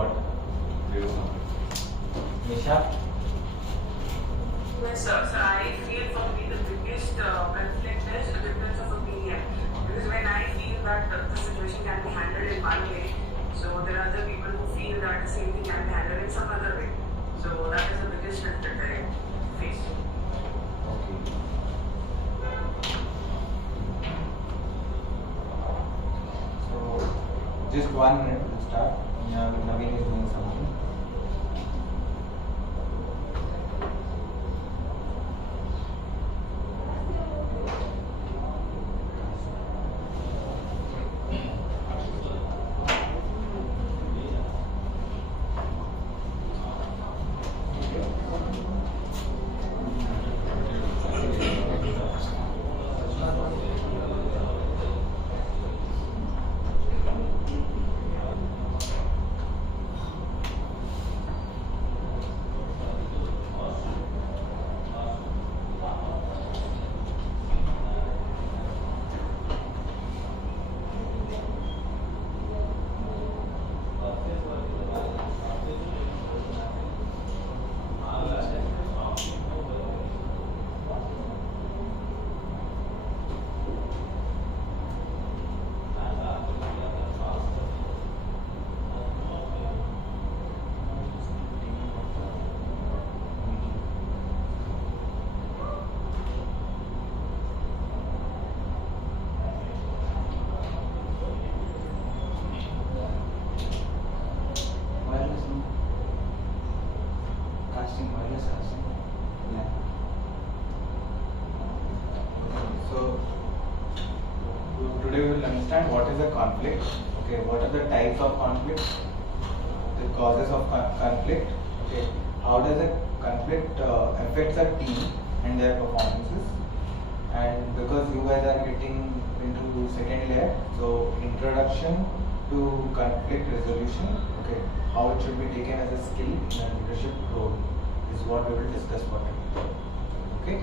got views on Nisha? Yes, sir. So I feel for me the biggest conflict is a difference of opinion. Because when I feel that the situation can be handled in one way, so there are other people who feel that the same thing can be handled in some other way. So that is the biggest conflict I face. Okay. So just 1 minute to start. Now Naveen is doing something. Wireless, no? Casting, wireless casting. Yeah. So today we will understand what is a conflict. Okay, what are the types of conflict, the causes of conflict. Okay, how does a conflict affects a team and their performances. And because you guys are getting into second layer, so introduction to conflict resolution. Okay, how it should be taken as a skill in a leadership role is what we will discuss for today. Okay.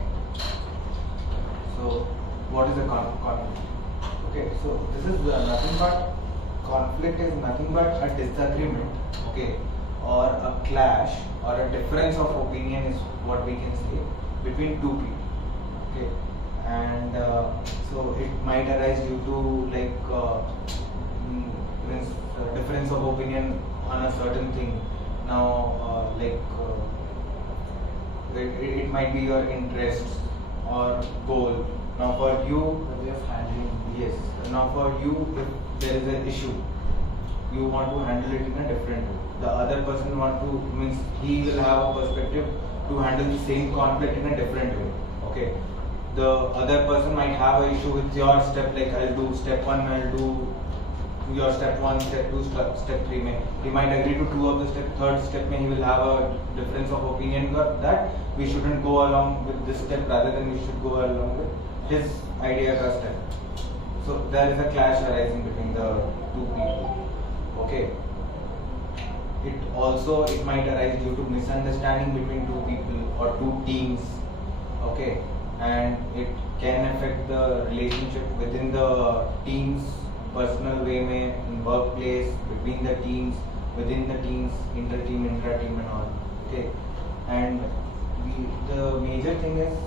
So what is a conflict? Okay, so this is nothing but conflict is nothing but a disagreement, okay, or a clash or a difference of opinion is what we can say between two people, okay, and so it might arise due to like means difference of opinion on a certain thing. Now it might be your interests or goal. Now for you, way of handling, yes. Now for you, if there is an issue, you want to handle it in a different way. The other person want to means he will have a perspective to handle the same conflict in a different way. Okay. The other person might have an issue with your step, like I'll do step 1, I'll do your step 1, step 2, step 3. He might agree to 2 of the step, third step he will have a difference of opinion that we shouldn't go along with this step rather than we should go along with his idea ka step. So there is a clash arising between the two people. Okay. It might arise due to misunderstanding between two people or two teams. Okay, and it can affect the relationship within the teams, personal way mein, in workplace, between the teams, within the teams, inter-team, intra-team and all. Okay, and the major thing is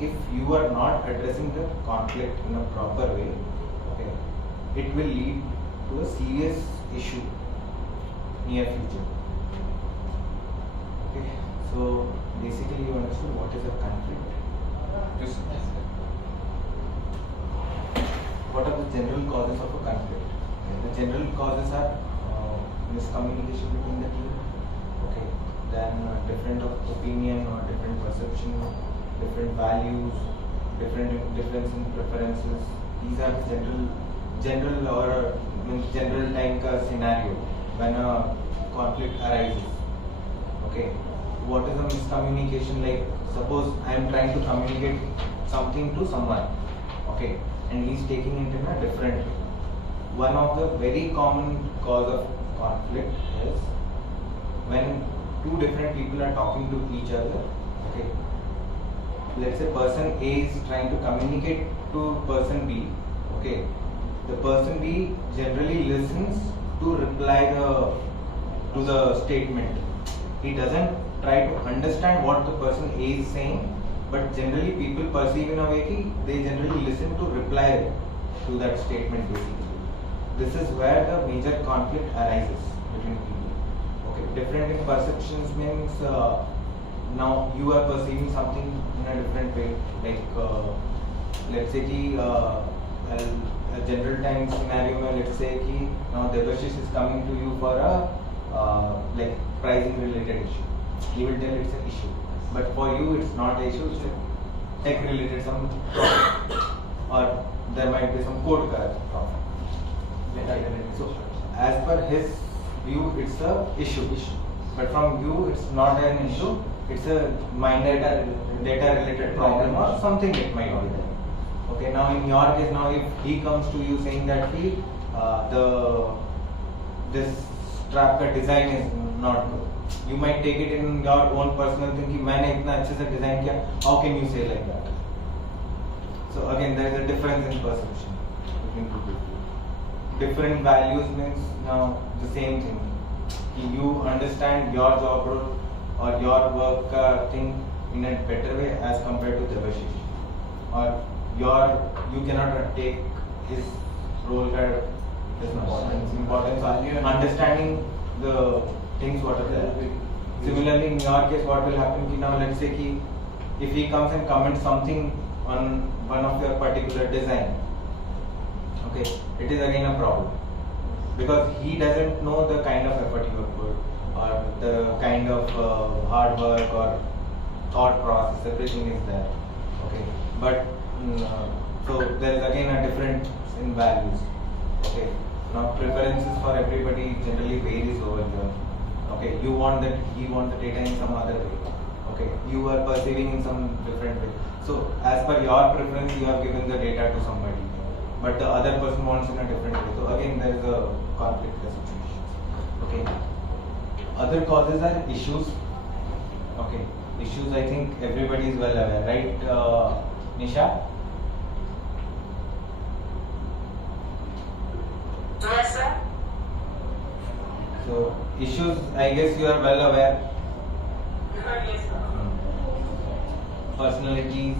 if you are not addressing the conflict in a proper way, okay, it will lead to a serious issue near future. Okay, so basically you understood what is a conflict. Yes. What are the general causes of a conflict? Okay, the general causes are miscommunication between the team. Okay, then different of opinion or different perception, different values, difference in preferences. These are the general or general time ka scenario when a conflict arises. Okay, what is a miscommunication? Like suppose I am trying to communicate something to someone, okay, and he is taking it in a different way. One of the very common cause of conflict is when two different people are talking to each other. Okay, let's say person A is trying to communicate to person B. Okay, the person B generally listens to reply the to the statement. He doesn't try to understand what the person A is saying, but generally people perceive in a way that they generally listen to reply to that statement basically. This is where the major conflict arises between people. Okay, different in perceptions means now you are perceiving something in a different way. Like let's say a general time scenario mein let's say ki now Debashish is coming to you for a like pricing related issue. He will tell it's an issue, but for you it's not an issue, it's a tech related some problem, or there might be some code problem. So as per his view it's a issue, but from you it's not an issue, it's a minor data related problem or something it might be there. Okay, now in your case, now if he comes to you saying that this strap ka design is not good, you might take it in your own personal thing कि मैंने इतना अच्छे से design किया, how can you say like that? So again there is a difference in perception between two people. Different values means now the same thing. You understand your job role or your work thing in a better way as compared to Debashish, or you cannot take his role importance understanding the things what are there. Similarly in your case what will happen ki now let's say ki if he comes and comments something on one of your particular design, okay, it is again a problem because he doesn't know the kind of effort you have put or the kind of hard work or thought process, everything is there. Okay, but so there is again a difference in values. Okay, now preferences for everybody generally varies over here. Okay, you want that, he wants the data in some other way. Okay, you are perceiving in some different way. So as per your preference, you have given the data to somebody, but the other person wants in a different way. So again, there is a conflict situation. Okay. Other causes are issues. Okay, issues I think everybody is well aware, right? Nisha? Yes, sir. So issues, I guess you are well aware. Yes, sir. Personalities,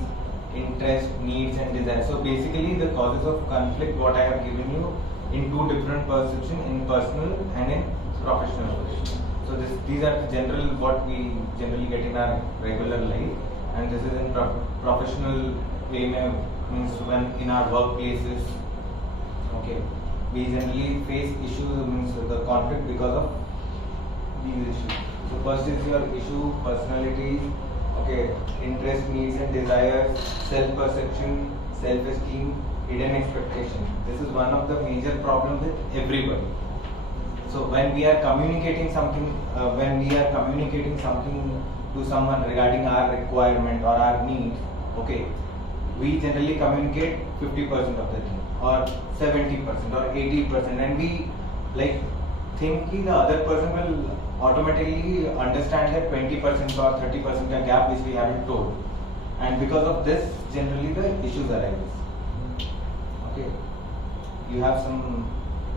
interests, needs and desires. So basically the causes of conflict what I have given you in two different perceptions, in personal and in professional perception. So these are the general what we generally get in our regular life, and this is in professional way means when in our workplaces. Okay, we generally face issues means the conflict because of these issues. So first is your issue, personalities, okay, interest, needs and desires, self-perception, self-esteem, hidden expectation. This is one of the major problems with everybody. So when we are communicating something, to someone regarding our requirement or our needs, okay, we generally communicate 50% of the thing, or 70% or 80%, and we like think that the other person will automatically understand that 20% or 30% gap which we haven't told, and because of this, generally the issues arise. Okay, you have some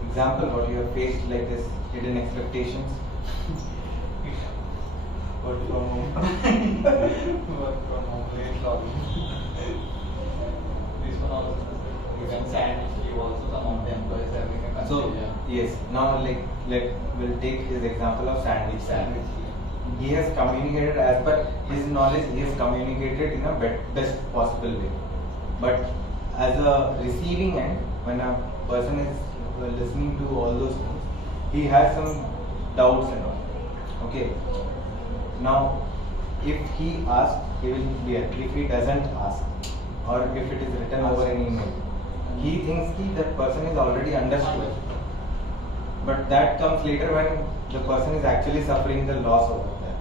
example what you have faced like this hidden expectations? Work from home. Work from home, late login. This one also. You can sandwich leave also, some of the employees having a So confusion. yes, now we'll take his example of sandwich. Sandwich leave. He has communicated as per his knowledge. He has communicated in a best possible way. But as a receiving end, when a person is listening to all those things, he has some doubts and all. Okay. Now, if he asks, he will be clear. If he doesn't ask, or if it is written over an email, he thinks that person is already understood. But that comes later when the person is actually suffering the loss over there,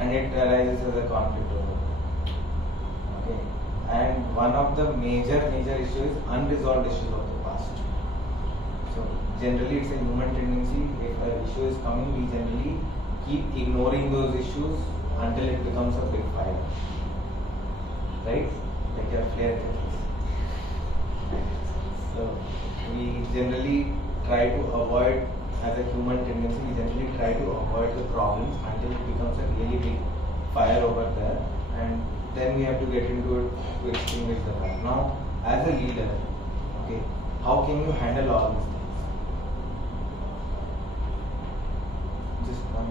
and it arises as a conflict over there. Okay. And one of the major issues is unresolved issues of the past. So generally it's a human tendency, if an issue is coming, we generally keep ignoring those issues until it becomes a big fire. Right? Like your flare candles. So we generally try to avoid as a human tendency, we generally try to avoid the problems until it becomes a really big fire over there, and then we have to get into it to extinguish the fire. Now, as a leader, okay, how can you handle all these things? Just one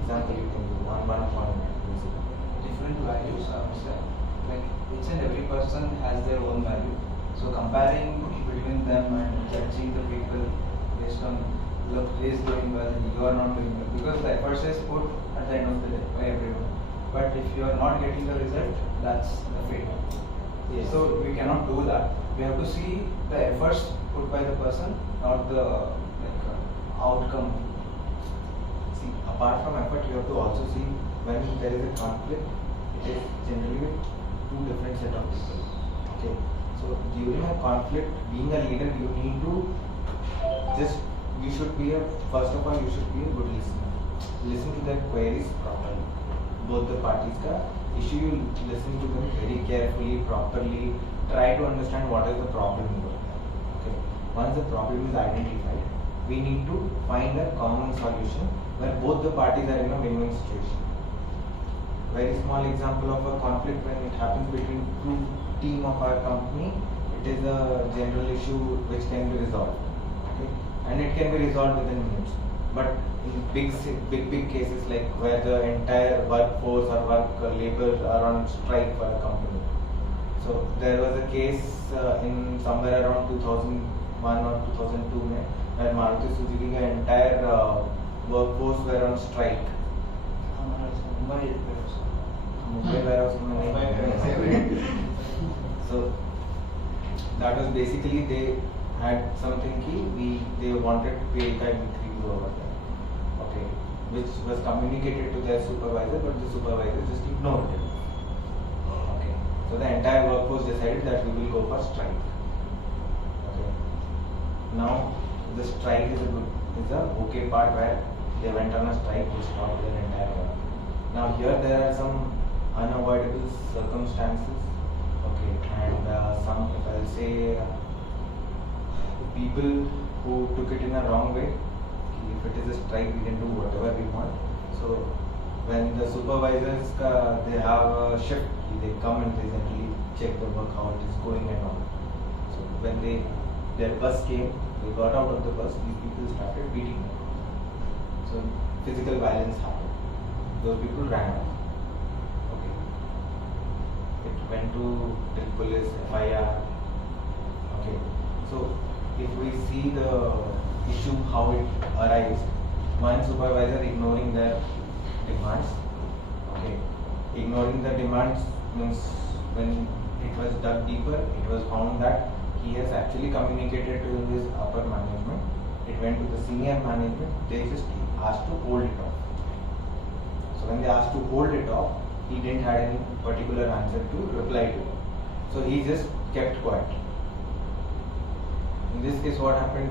example you can do, one point. Different values are like each and every person has their own value. So comparing between them and judging the people based on look, he is doing well, you are not doing well, because the efforts is put at the end of the day by everyone. But if you are not getting the result, that's the fate. Yes. So we cannot do that. We have to see the efforts put by the person, not the outcome. See, apart from effort, you have to also see when there is a conflict, it is generally with two different set of people. Okay. So during a conflict, being a leader, you need to you should be first of all, you should be a good listener. Listen to their queries properly. Both the parties ka issue, you listen to them very carefully, properly. Try to understand what is the problem over there. Okay. Once the problem is identified, we need to find a common solution where both the parties are in a win-win situation. Very small example of a conflict when it happens between two team of our company, it is a general issue which can be resolved. Okay. And it can be resolved within minutes. But in big cases like where the entire workforce or work labor are on strike for a company. So there was a case in somewhere around 2001 or 2002 where Maruti Suzuki entire workforce were on strike. Mumbai warehouse So that was basically they had something key, they wanted pay cut increase over there. Okay. Which was communicated to their supervisor, but the supervisor just ignored it. Okay. So the entire workforce decided that we will go for strike. Okay. Now the strike is a okay part where they went on a strike to stop their entire work. Now here there are some unavoidable circumstances, okay, and some, if I'll say, people who took it in a wrong way. If it is a strike, we can do whatever we want. So when the supervisors they have a shift, they come and they generally check the work, how it is going and all. So when their bus came, they got out of the bus, these people started beating them. So physical violence happened. Those people ran off. Okay. It went to police, FIR. Okay. So if we see the issue how it arises, one supervisor ignoring their demands. Okay. Ignoring the demands means when it was dug deeper, it was found that he has actually communicated to his upper management. It went to the senior management. They just asked to hold it off. So when they asked to hold it off, he didn't have any particular answer to reply to. So he just kept quiet. In this case, what happened?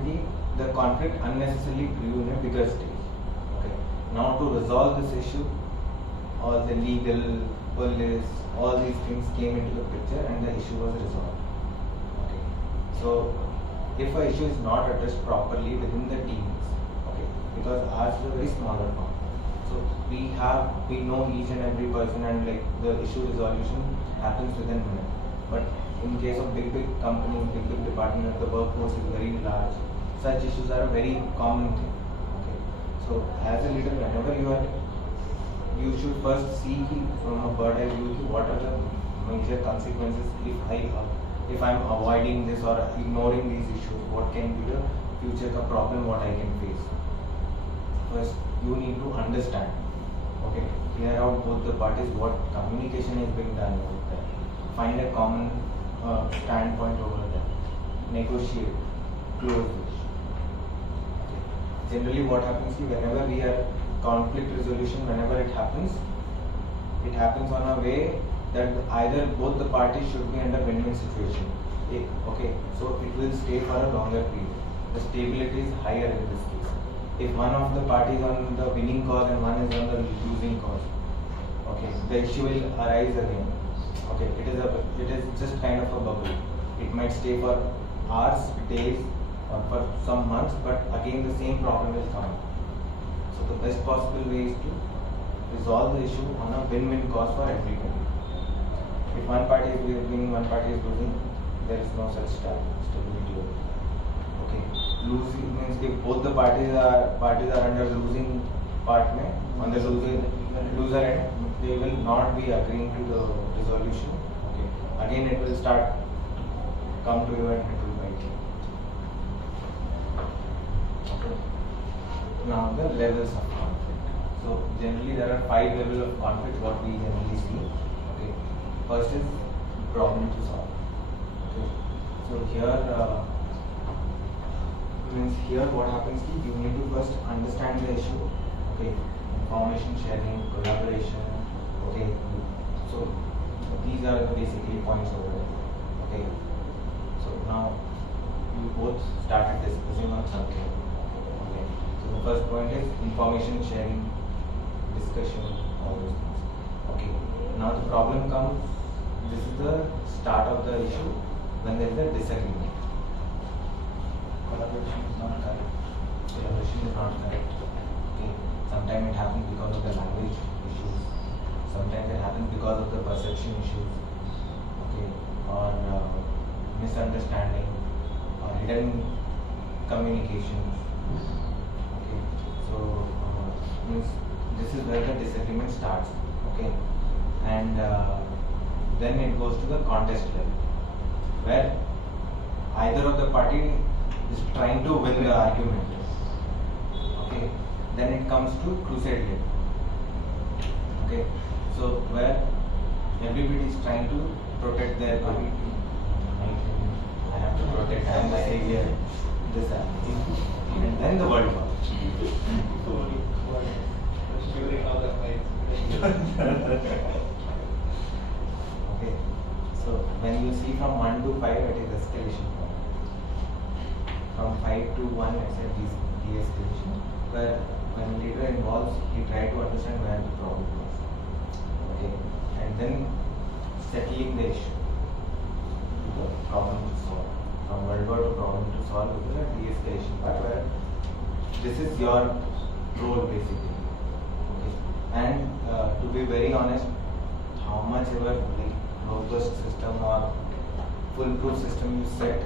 The conflict unnecessarily grew in a bigger stage. Okay. Now to resolve this issue, all the legal, police, all these things came into the picture, and the issue was resolved. Okay. So if an issue is not addressed properly within the teams, okay, because ours is a very smaller firm. So we know each and every person, and like the issue resolution happens within minutes. But in case of big companies, big department, the workforce is very large. Such issues are a very common thing. Okay. So as a leader, whenever you should first see from a bird eye view what are the major consequences if I'm avoiding this or ignoring these issues. What can be the future problem what I can face. First, you need to understand. Okay, clear out both the parties what communication is being done over there. Find a common standpoint over there. Negotiate. Close it. Okay. Generally, what happens is whenever we are conflict resolution, whenever it happens on a way that either both the parties should be under win-win situation. Okay, so it will stay for a longer period. The stability is higher in this case. If one of the parties on the winning cause and one is on the losing cause, okay, the issue will arise again. Okay, it is just kind of a bubble. It might stay for hours, days, or for some months, but again the same problem will come. So the best possible way is to resolve the issue on a win-win cause for everybody. If one party is winning, one party is losing, there is no such stability. Okay, losing means if both the parties are under losing part mein, on the loser end, they will not be agreeing to the resolution. Okay, again it will start come to you and it will bite you. Okay. Now the levels of conflict. So generally there are 5 levels of conflict what we generally see. Okay. First is problem to solve. Okay. So here what happens is you need to first understand the issue. Okay. Information sharing, collaboration. Okay. So these are the basically points over there. Okay. So now you both started discussing on something. Okay. So the first point is information sharing, discussion, all those things. Okay. Now the problem comes. This is the start of the issue when there is a disagreement. Collaboration is not correct. Collaboration is not correct. Okay. Sometimes it happens because of the language issues. Sometimes it happens because of the perception issues. Okay. Or misunderstanding or hidden communications. Okay. So means this is where the disagreement starts. Okay. And then it goes to the contest level, where either of the party is trying to win the argument. Okay. Then it comes to crusade level. Okay. So where everybody is trying to protect their community. I have to protect, I am the savior, this happens. And then the world war. Okay. So when you see from 1 to 5, it is escalation point. From 5 to 1, I said de-escalation. Where when leader involves, he tries to understand where the problem is. Okay. And then settling the issue. The problem to solve. From World War to problem to solve is a de-escalation part where this is your role basically. Okay. And to be very honest, how much ever like robust system or foolproof system you set,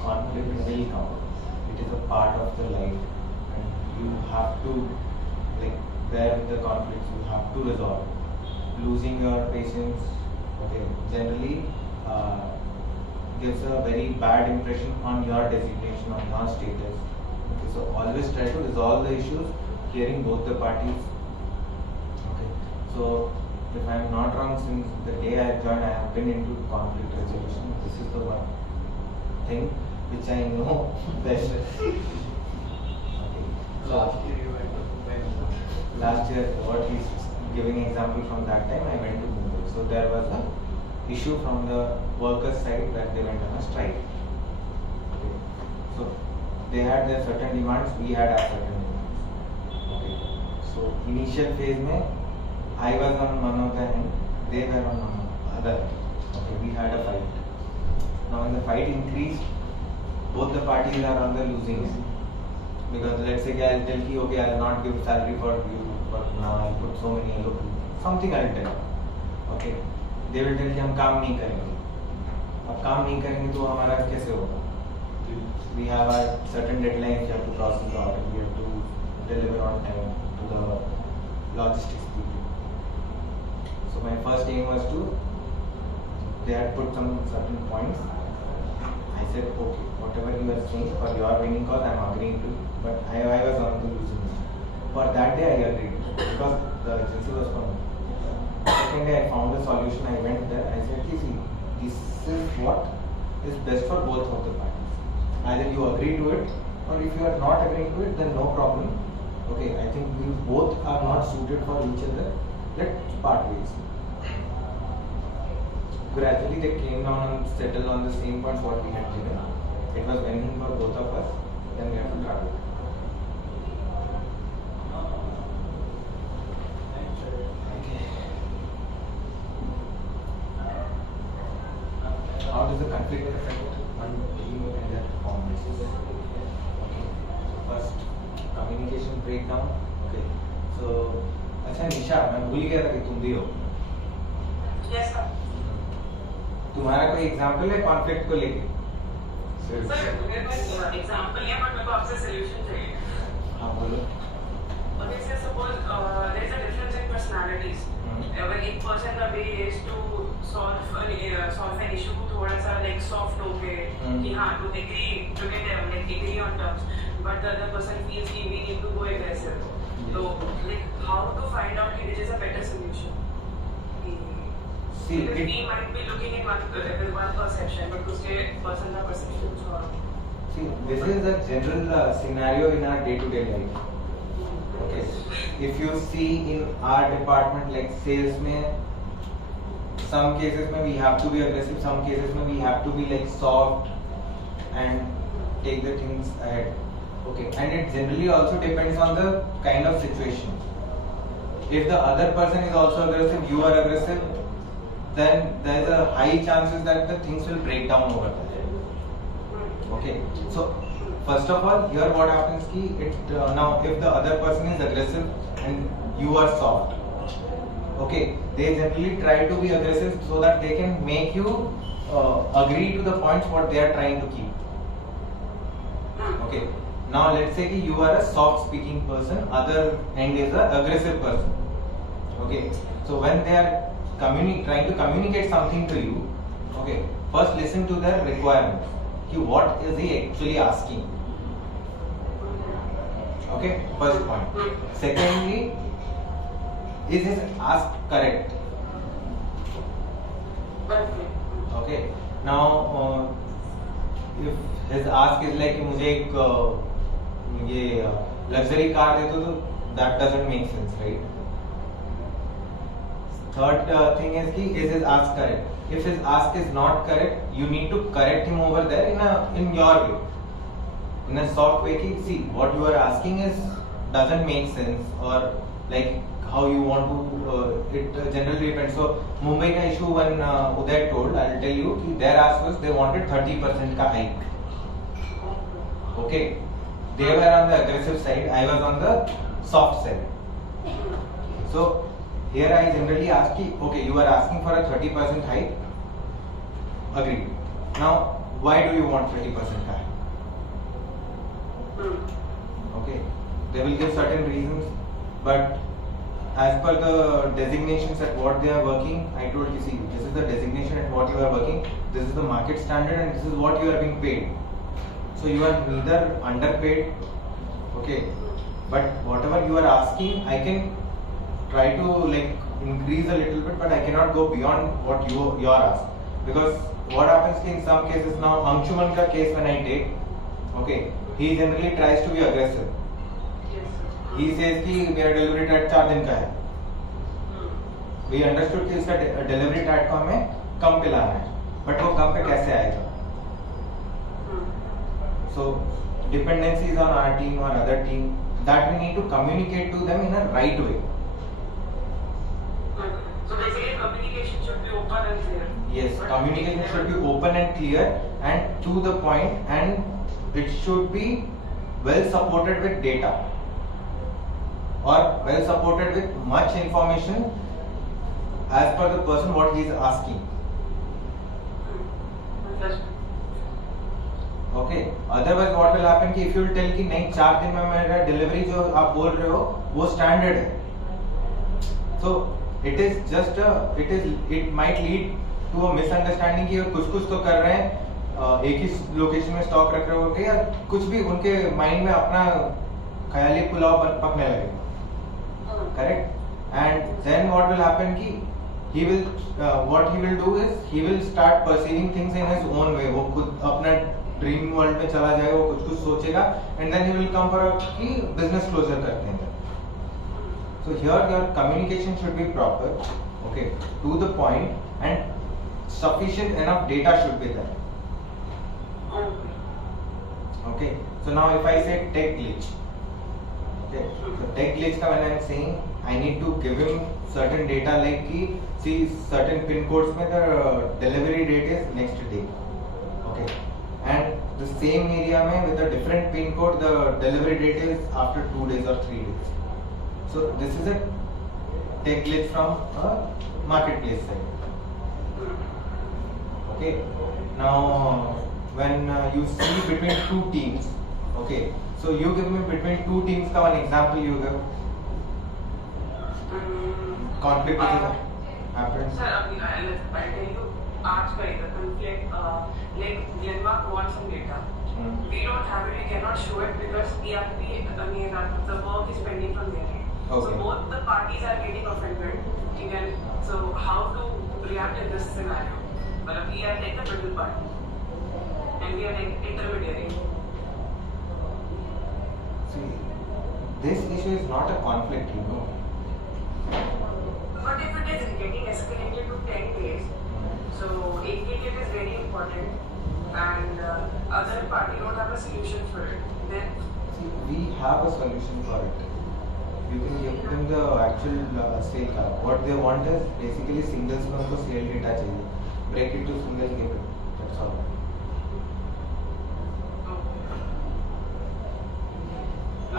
conflict will come. It is a part of the life, and you have to like bear the conflicts. You have to resolve. Losing your patience, okay, generally gives a very bad impression on your designation, on your status. Okay, so always try to resolve the issues, hearing both the parties. Okay, so if I am not wrong, since the day I joined, I have been into conflict resolution. This is the one thing which I know best. Okay. Last year, what he's giving example from that time, I went to Mumbai. So there was a issue from the workers' side where they went on a strike. Okay. So they had their certain demands, we had our certain demands. Okay. So initial phase mein, I was on one of the end, they were on one of the other. Okay, we had a fight. Now when the fight increased, both the parties are on the losing end. Because let's say I'll tell you, okay, I'll not give salary for you, but now I'll put so many LOP. Something I'll tell. Okay. They will tell you हम काम नहीं करेंगे. अब काम नहीं करेंगे तो हमारा कैसे होगा? We have our certain deadlines. We have to process the order. We have to deliver on time to the logistics people. So my first aim was to. They had put some certain points. I said, okay, whatever you are saying for your winning cause, I am agreeing to. But I was on the losing end. For that day, I agreed because the agency was for me. Second day, I found a solution. I went there. I said, see, this is what is best for both of the parties. Either you agree to it, or if you are not agreeing to it, then no problem. Okay, I think we both are not suited for each other. Let's part ways. Gradually, they came down and settled on the same points what we had given. It was win-win for both of us. Then we have to travel. How does the conflict affect one team and their performance? breakdown. Okay, so अच्छा निशा, मैं भूल गया था कि तुम भी हो. Yes, sir. तुम्हारा कोई एग्जाम्पल है कॉन्फ्लिक्ट को लेके? सर मेरे पास एग्जांपल है बट मेरे को आपसे सॉल्यूशन चाहिए. हाँ बोलो. Okay, so suppose there is a difference in personalities. When एक person का way is to solve an issue थोड़ा सा like soft होके कि हाँ to agree together like agree on terms, but the other person feels कि we need to go aggressive. So like how to find out which is a better solution? See, Because we might be looking at one perception, but दूसरे person का perception कुछ और. see, this is a general scenario in our day-to-day life. Okay, if you see in our department like sales में, some cases में we have to be aggressive, some cases में we have to be like soft and take the things ahead. Okay, and it generally also depends on the kind of situation. If the other person is also aggressive, you are aggressive, then there is a high chances that the things will break down over there. Okay, so first of all, here what happens ki now if the other person is aggressive and you are soft, okay, they generally try to be aggressive so that they can make you agree to the points what they are trying to keep. Okay, now let's say ki you are a soft speaking person, other end is a aggressive person. Okay, so when they are trying to communicate something to you, okay, first listen to their requirements. Ki what is he actually asking? Okay, first point. Secondly, is his ask correct? Okay, now if his ask is like मुझे एक ये luxury car दे दो, तो that doesn't make sense, right? Third thing is ki is his ask correct? If his ask is not correct, you need to correct him over there in your way, in a soft way. Ki see what you are asking is doesn't make sense, or like how you want to. It generally depends. So Mumbai ka issue when Uday told, I'll tell you ki their ask was they wanted 30% ka hike. Okay, they were on the aggressive side. I was on the soft side. So here I generally ask ki, okay, you are asking for a 30% hike. Agreed. Now, why do you want 30% hike? Okay, they will give certain reasons, but as per the designations at what they are working, I told you, see, this is the designation at what you are working, this is the market standard, and this is what you are being paid. So you are neither underpaid, okay, but whatever you are asking, I can try to like increase a little bit, but I cannot go beyond what you are asked. Because what happens in some cases now, Anshuman ka case when I take, okay, he generally tries to be aggressive. He says कि मेरा delivery time 4 दिन का है. We understood कि इसका delivery time को हमें कम पे लाना है, but वो कम पे कैसे आएगा? So dependencies on our team or other team that we need to communicate to them in a right way. So basically communication should be open and clear. Yes, communication should be open and clear and to the point, and it should be well supported with data or well supported with much information as per the person what he is asking. Okay, otherwise what will happen कि if you will tell कि नहीं 4 दिन में मेरा delivery जो आप बोल रहे हो वो standard है, so it might lead to a misunderstanding कि कुछ तो कर रहे हैं, एक ही लोकेशन में स्टॉक रख रहे होंगे या कुछ भी उनके माइंड में अपना ख्याली पुलाव पकने लगेगा. Correct? And then what will happen कि what he will do is he will start perceiving things in his own way. वो खुद अपना ड्रीम वर्ल्ड में चला जाएगा, वो कुछ सोचेगा, and then he will come for कि business closure करते हैं. So here your communication should be proper, okay, to the point, and sufficient enough data should be there. Okay, so now if I say tech glitch, okay, so tech glitch का when I am saying I need to give him certain data like कि see certain pin codes में the delivery date is next day, okay, and the same area में with a different pin code, the delivery date is after 2 days or 3 days. So this is a tech glitch from a marketplace side. Okay. Now when you see between two teams, okay. So you give me between two teams का one example you give. Conflict which is happened. Sir, I'll tell you, आज का इधर conflict, like Glenmark wants some data. We don't have it, we cannot show it because ERP, the work is pending from their end. Okay. So both the parties are getting offended. Again, so how to react in this scenario? Well, we are like the middle party, and we are like intermediary. See, this issue is not a conflict, you know. But if it is getting escalated to 10 days, so 8 it is very important, and other party don't have a solution for it. Then See, we have a solution for it. You can give them the actual sale card. What they want is basically singles में उनको sale data चाहिए. Break it to single, give it. That's all.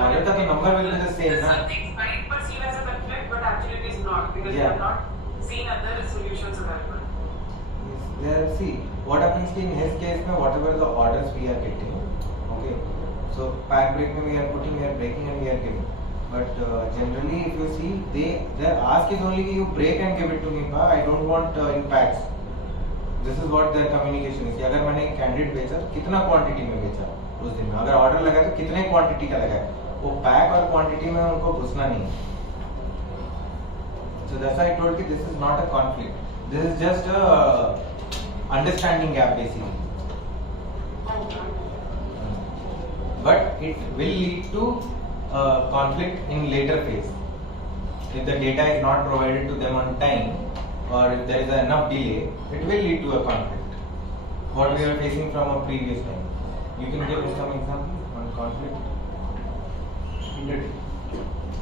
Order का तो number will be the same, ना? Some things might perceive as a conflict, but actually it is not because we Yeah. have not seen other solutions available. Yes, there. See, what happens ki in his case में whatever the orders we are getting, okay. So pack break में we are putting, we are breaking and we are giving. But generally, if you see, their ask is only कि you break and give it to me, pa. I don't want in packs. This is what their communication is. कि अगर मैंने candidate बेचा तो कितना quantity में बेचा उस दिन में, अगर ऑर्डर लगा तो कितने क्वांटिटी का लगा है, वो पैक और क्वांटिटी में उनको घुसना नहीं है. So that's why I told you this is not a conflict. This is just a understanding gap basically. But it will lead to conflict in later phase. If the data is not provided to them on time, or if there is enough delay, it will lead to a conflict. What we are facing from a previous time. You can give some examples on conflict.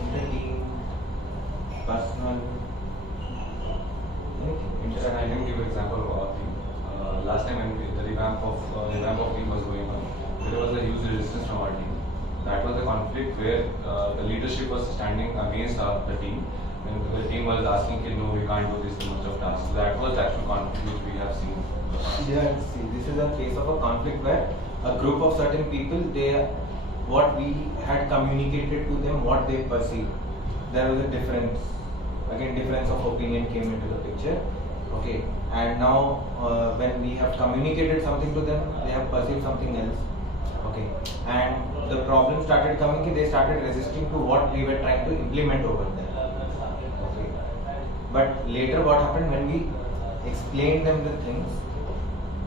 Inter-team, personal, anything. Sir, I can give an example of our team. Last time when the revamp of team was going on, there was a huge resistance from our team. That was a conflict where the leadership was standing against the team, and the team was asking, no, we can't do this much of tasks. So that was the actual conflict which we have seen. Yeah, see, this is a case of a conflict where a group of certain people, what we had communicated to them, what they perceived, there was a difference. Again, difference of opinion came into the picture. Okay, and now when we have communicated something to them, they have perceived something else. Okay, and the problem started coming. They started resisting to what we were trying to implement over there. Okay, but later what happened when we explained them the things,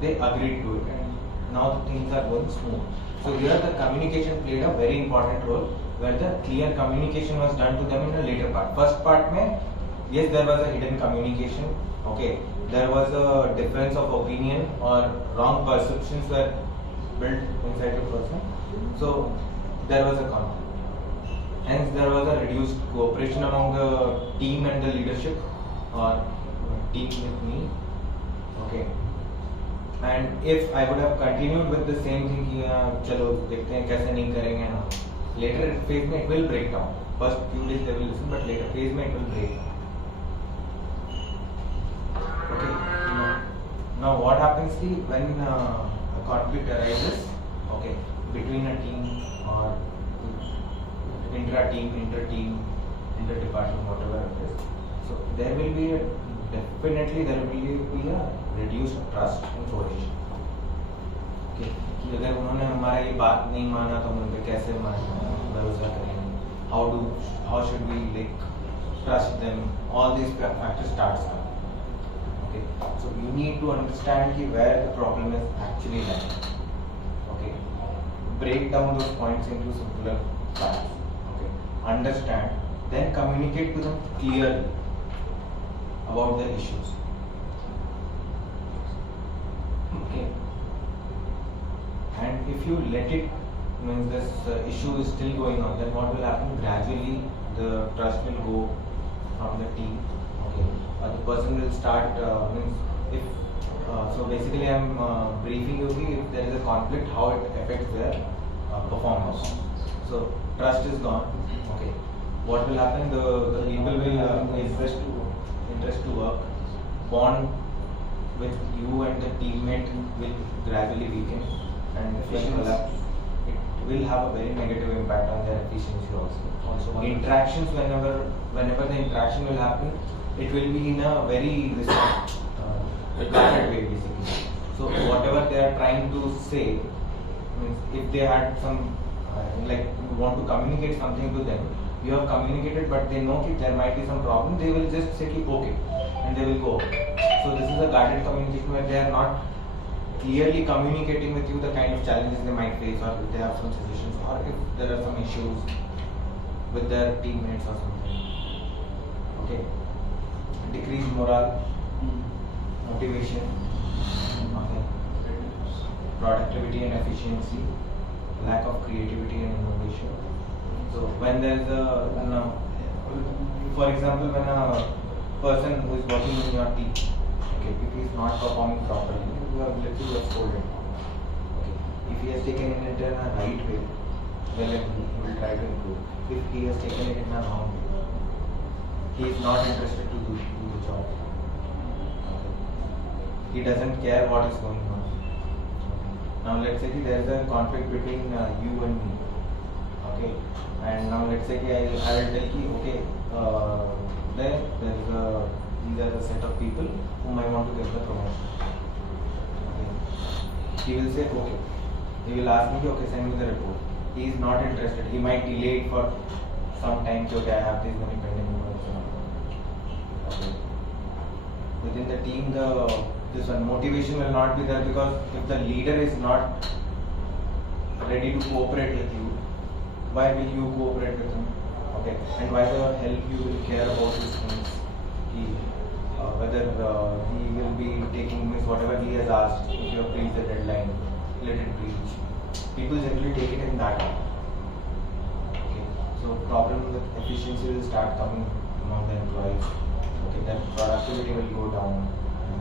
they agreed to it, and now the things are going smooth. So here the communication played a very important role, where the clear communication was done to them in the later part. First part mein, yes, there was a hidden communication. Okay, there was a difference of opinion or wrong perceptions were built inside the person. So there was a conflict. Hence there was a reduced cooperation among the team and the leadership, or team with me. Okay. And if I would have continued with the same thing कि चलो देखते हैं कैसे नहीं करेंगे ना, later phase में it will break down. First few days they will listen, but later phase में it will break down. Okay. Now what happens ki when a conflict arises, okay, between a team or intra-team, inter-team, inter-department, whatever it is, so there will be definitely there will be a reduced trust and cohesion. Okay, कि अगर उन्होंने हमारा ये बात नहीं माना तो हम उन पे कैसे भरोसा करेंगे? How should we like trust them? All these factors starts coming. Okay, so you need to understand ki where the problem is actually lying. Okay, break down those points into simpler parts. Okay, understand, then communicate to them clearly about the issues. Okay, and if you let it, means this issue is still going on, then what will happen? Gradually the trust will go from the team. Okay, the person will start means if So basically, I'm briefing you if there is a conflict, how it affects their performance. So trust is gone. Okay. What will happen? The people will interest to work, bond with you and the teammate will gradually weaken, and if it collapse, it will have a very negative impact on their efficiency also. Interactions, whenever the interaction will happen, it will be in a very guarded way basically. So whatever they are trying to say, means if they had some like you want to communicate something to them, you have communicated, but they know that there might be some problem, they will just say okay, and they will go. So this is a guarded communication where they are not clearly communicating with you the kind of challenges they might face, or if they have some suggestions, or if there are some issues with their teammates or something. Okay. Decreased morale, motivation, okay. Productivity and efficiency, lack of creativity and innovation. So when there is for example, when a person who is working in your team, okay, if he is not performing properly, you have literally scolded him. Okay. If he has taken it in a right way, well, he will try to improve. If he has taken it in a wrong way, he is not interested to do the job. Okay. He doesn't care what is going on. Okay. Now let's say there is a conflict between you and me. Okay. And now let's say I will tell you, okay, these are the set of people whom I want to get the promotion. Okay. He will say okay. He will ask me, okay, send me the report. He is not interested. He might delay it for some time. So okay, I have this many pending reports. Okay. Within the team, this one motivation will not be there, because if the leader is not ready to cooperate with you, why will you cooperate with him? Okay. And why the hell you will care about these things? Whether he will be taking whatever he has asked, if you have reached the deadline, let it reach. People generally take it in that way. Okay. So problem with efficiency will start coming among the employees. Okay, then productivity will go down.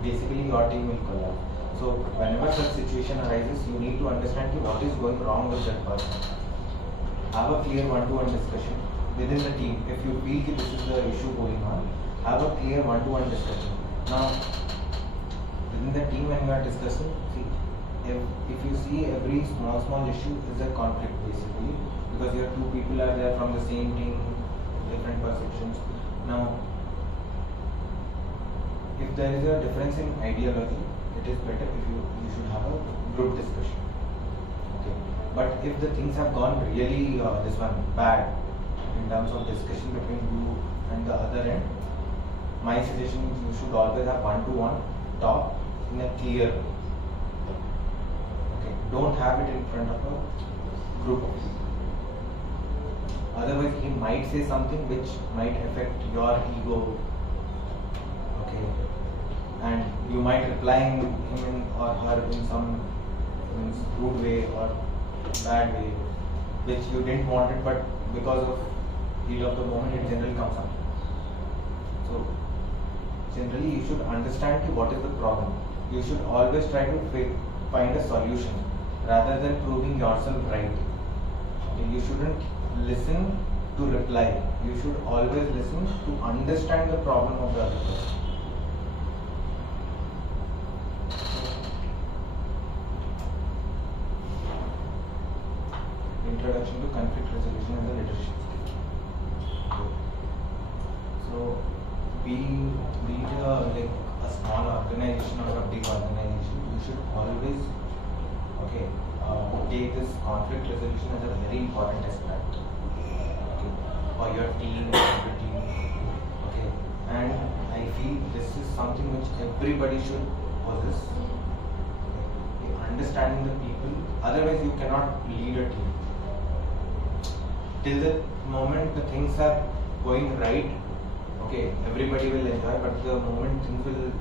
Basically your team will collapse. So whenever such situation arises, you need to understand what is going wrong with that person. Have a clear one-to-one discussion within the team. If you feel this is the issue going on, have a clear one-to-one discussion. Now, within the team when you are discussing, see, if you see every small issue is a conflict basically, because your two people are there from the same team, different perceptions. Now, if there is a difference in ideology, it is better if you should have a group discussion. Okay. But if the things have gone really bad in terms of discussion between you and the other end, my suggestion is you should always have one-to-one talk in a clear way. Okay. Don't have it in front of a group of people. Otherwise, he might say something which might affect your ego. Okay. And you might reply him or her in some rude way or bad way, which you didn't want it, but because of heat of the moment, it generally comes up. So, generally, you should understand what is the problem. You should always try to find a solution rather than proving yourself right. Okay, you shouldn't listen to reply. You should always listen to understand the problem of the other person. Introduction to conflict resolution as a leadership skill. So, be it a small organization or a big organization, you should always take this conflict resolution as a very important aspect. Okay, for your team, your team. Okay, and I feel this is something which everybody should possess. Okay, understanding the people. Otherwise, you cannot lead a team. Till the moment the things are going right, okay, everybody will enjoy, but the moment things will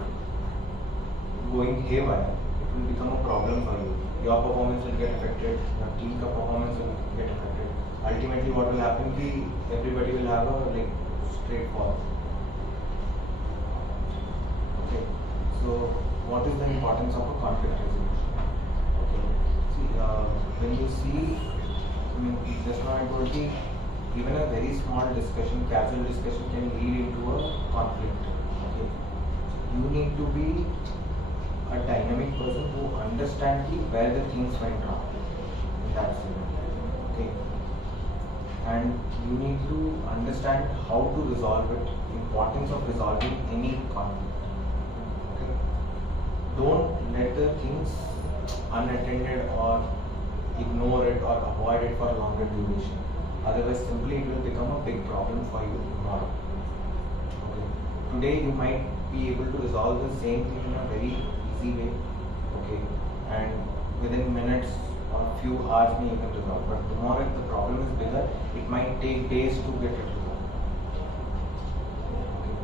going haywire, it will become a problem for you. Your performance will get affected, your team performance will get affected. Ultimately, what will happen is everybody will have a straight fall. Okay, so what is the importance of a conflict resolution? Okay. See, when you see, I mean, just now I told you, even a very small discussion, casual discussion can lead into a conflict. Okay. You need to be a dynamic person who understands where the things went wrong in that scenario. Okay. And you need to understand how to resolve it, importance of resolving any conflict. Okay. Don't let the things unattended or ignore it or avoid it for a longer duration. Otherwise, simply it will become a big problem for you tomorrow. Okay. Today you might be able to resolve the same thing in a very easy way. Okay. And within minutes or few hours you can resolve. But tomorrow if the problem is bigger, it might take days to get it resolved. Okay.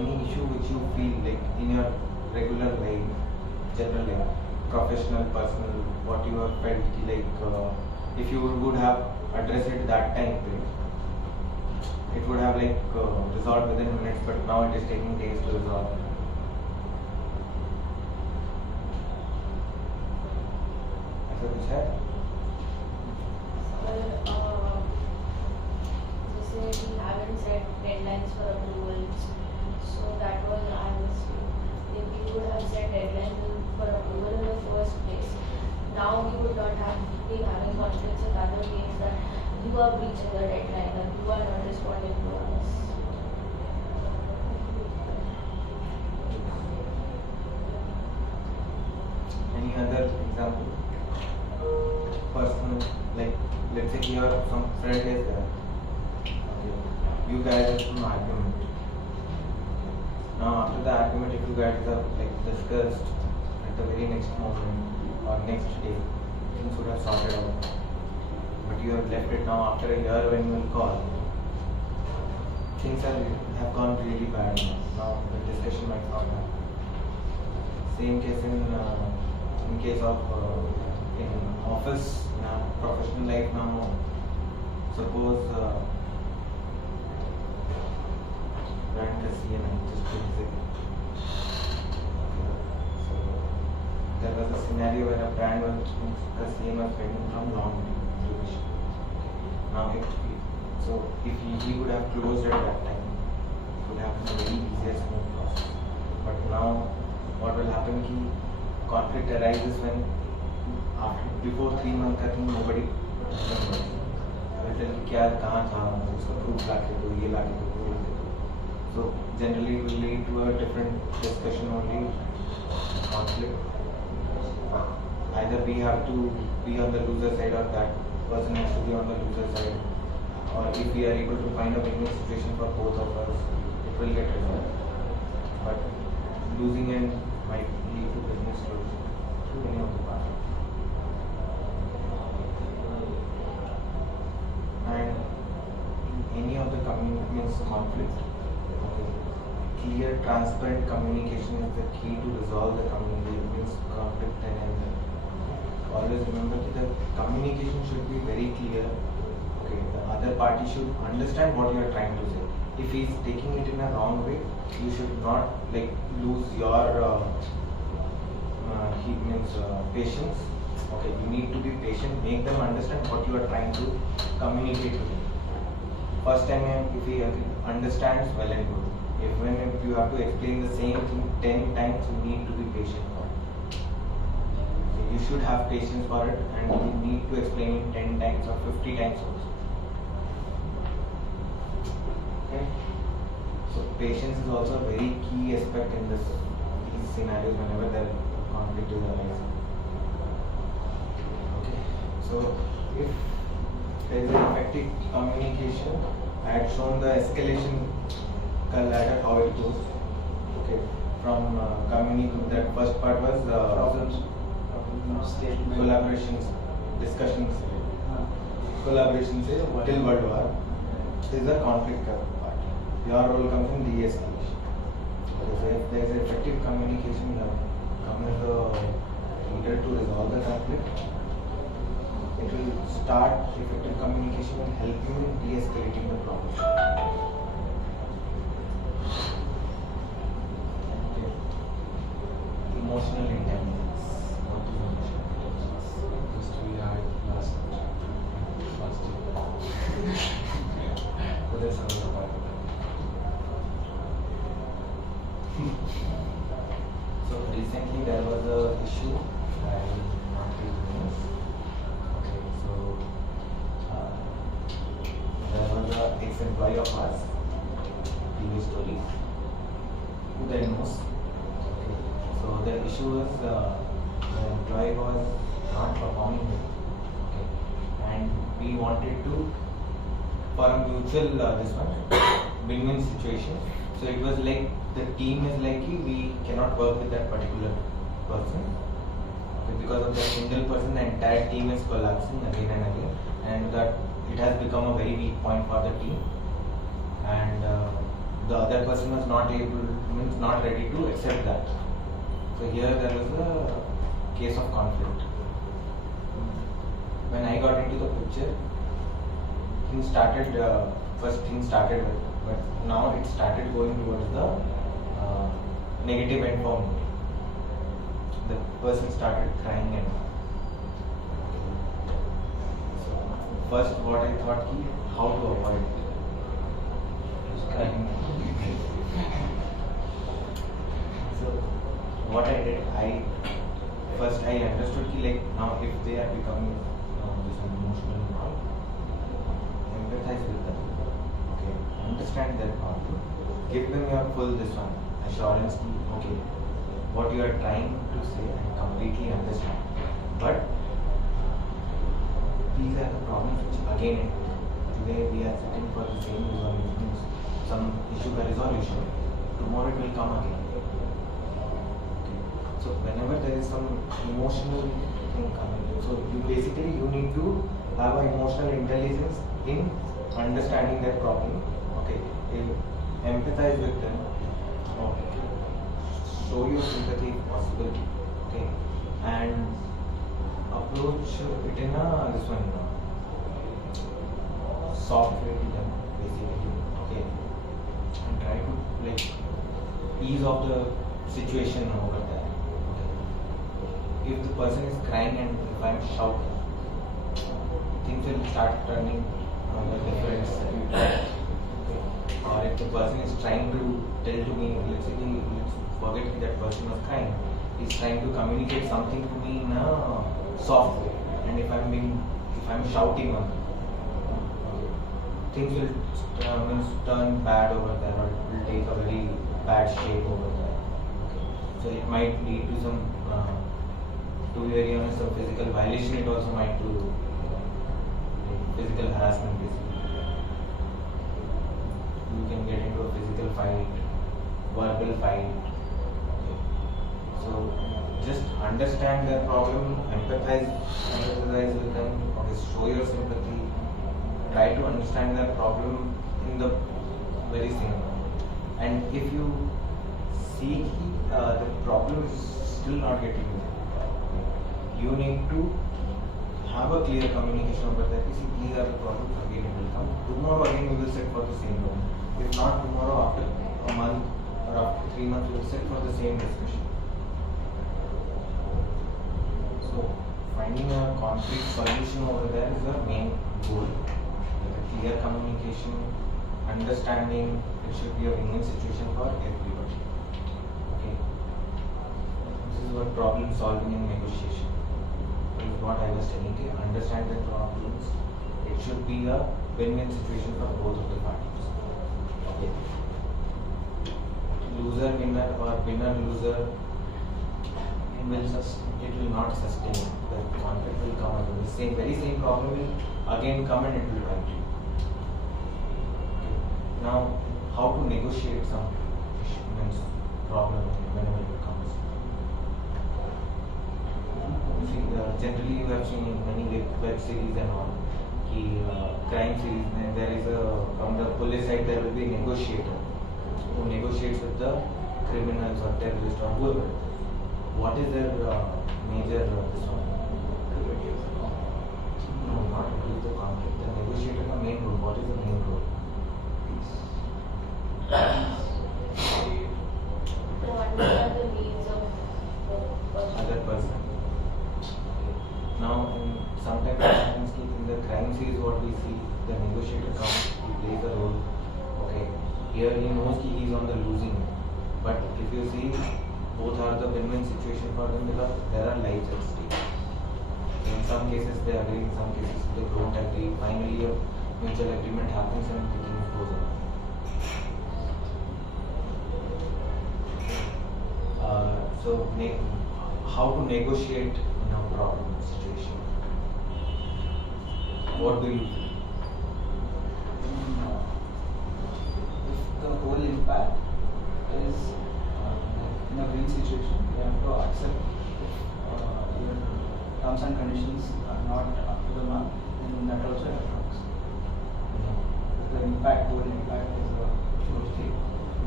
Any issue which you feel like in your regular life, general life, professional, personal, what you have felt like if you would have addressed it that time period, it would have like resolved within minutes, but now it is taking days to resolve. ऐसा कुछ है? जैसे we haven't set deadlines for approvals, so that was our mistake. If we would have set deadlines for approval in the first place, now we would not have been having conflicts with other teams that you are breaching the deadline and you are not responding to us. Any other example? Personal, like let's say your some friend is there. Okay. You guys have some argument. Okay. Now after the argument, if you guys have like discussed at the very next moment or next day, things would have sorted out. But you have left it now after a year when you will call. Things have gone really bad now. Now the discussion might not happen. Same case in case of in office, in our professional life now. Suppose brand is CNI, just to say. So there was a scenario where a brand was the CM was pending from long duration. Now if he would have closed at that time, it would have been a very easier smooth process. But now what will happen ki conflict arises when before 3 months I think nobody remembers. I will tell क्या कहाँ था उसका proof लाके दो ये लाके दो वो लाके दो. So generally it will lead to a different discussion only, conflict. Either we have to be on the loser side or that person has to be on the loser side. Or if we are able to find a win-win situation for both of us, it will get resolved. But losing end might lead to business closure through any of the parties. And in any of the commitments conflict, okay, clear, transparent communication is the key to resolve the communications conflict and end. Always remember that the communication should be very clear. Okay, the other party should understand what you are trying to say. If he is taking it in a wrong way, you should not like lose your patience. Okay, you need to be patient. Make them understand what you are trying to communicate to them. First time, if he understands, well and good. If you have to explain the same thing 10 times, you need to be patient for it. You should have patience for it, and you need to explain it 10 times or 50 times also. Okay? So patience is also a very key aspect in these scenarios whenever there conflict is arising. Okay. So if there is an effective communication, I had shown the escalation ladder how it goes. Okay. From communication, that first part was collaborations, discussions, collaboration से till world war. This is a conflict part. Your role comes in de-escalation. So if there is effective communication, you come as a leader to resolve the conflict. It will start, effective communication will help you in de-escalating the problem. emotional intelligence. What is emotional intelligence? Just we had last year. So there's another part of that. So recently there was a issue. I will not take names. Okay, so there was a ex-employee of ours. TV story. Who then knows? Okay, so the issue was the employee was not performing well. Okay, and we wanted to for a mutual this one win-win situation. So it was like the team is like we cannot work with that particular person. Okay, because of that single person, the entire team is collapsing again and again, and that it has become a very weak point for the team. And the other person was not ready to accept that. So here there was a case of conflict. When I got into the picture, things started first things started with, but now it started going towards the negative end for me. The person started crying and so first what I thought how to avoid his crying. So what I did, I understood like now if they are becoming this emotional and all, empathize with them. Okay, understand their problem. Give them your full this one assurance. Okay, what you are trying to say, I completely understand. But these are the problems which again today we are sitting for the same resolution, some issue for resolution. Tomorrow it will come again. Okay. So whenever there is some emotional thing coming, so you basically you need to have an emotional intelligence in understanding their problem. Okay, empathize with them. Okay. Show your sympathy if possible. Okay, and approach it in a this one soft way to them basically. Okay, and try to like ease off the situation over there. Okay. If the person is crying and if I'm shouting, things will start turning the difference. Or if the person is trying to tell to me, let's forget that person was crying. He's trying to communicate something to me in a soft way. And if I'm shouting on him, things will turn bad over there, or it will take a very bad shape over there. So it might lead to some, to be very honest, some physical violation. It also might do physical harassment basically. You can get into a physical fight, verbal fight. Okay. So just understand their problem, empathize with them, okay, show your sympathy, try to understand their problem in the very same way. And if you see the problem is still not getting you need to have a clear communication about that. You see, these are the problems, again it will come. Tomorrow again we will sit for the same room. If not tomorrow, after a month or after 3 months, we will sit for the same discussion. So, finding a conflict solution over there is the main goal. With a clear communication, understanding, it should be a win-win situation for everybody. Okay. This is what problem solving and negotiation. This is what I was telling you. Understand the problems. It should be a win-win situation for both of the parties. Okay. Loser winner or winner loser, it will not sustain. The conflict will come again. The very same problem will again come and it will bite you. Okay. Now, how to negotiate some problem whenever it comes? See, generally you have seen in many web series and all, crime series, and there is from the police side there will be a negotiator who negotiates with the criminals or terrorists or whoever. What is their major this one? No, not reduce the conflict. The negotiator, the main role. What is the main role? To understand the needs of both Now, sometimes what happens in the crime scenes, what we see, the negotiator comes, he plays a role. Okay, here he knows he is on the losing, but if you see, both are the win-win situation for them because there are lives at stake. In some cases they agree, in some cases they don't agree. Finally, a mutual agreement happens and the thing goes on. How to negotiate in a problem situation? What do you feel? If the whole impact is in a win situation, you have to accept your terms and conditions are not up to the mark, then that also you have to accept. If the whole impact is a huge thing.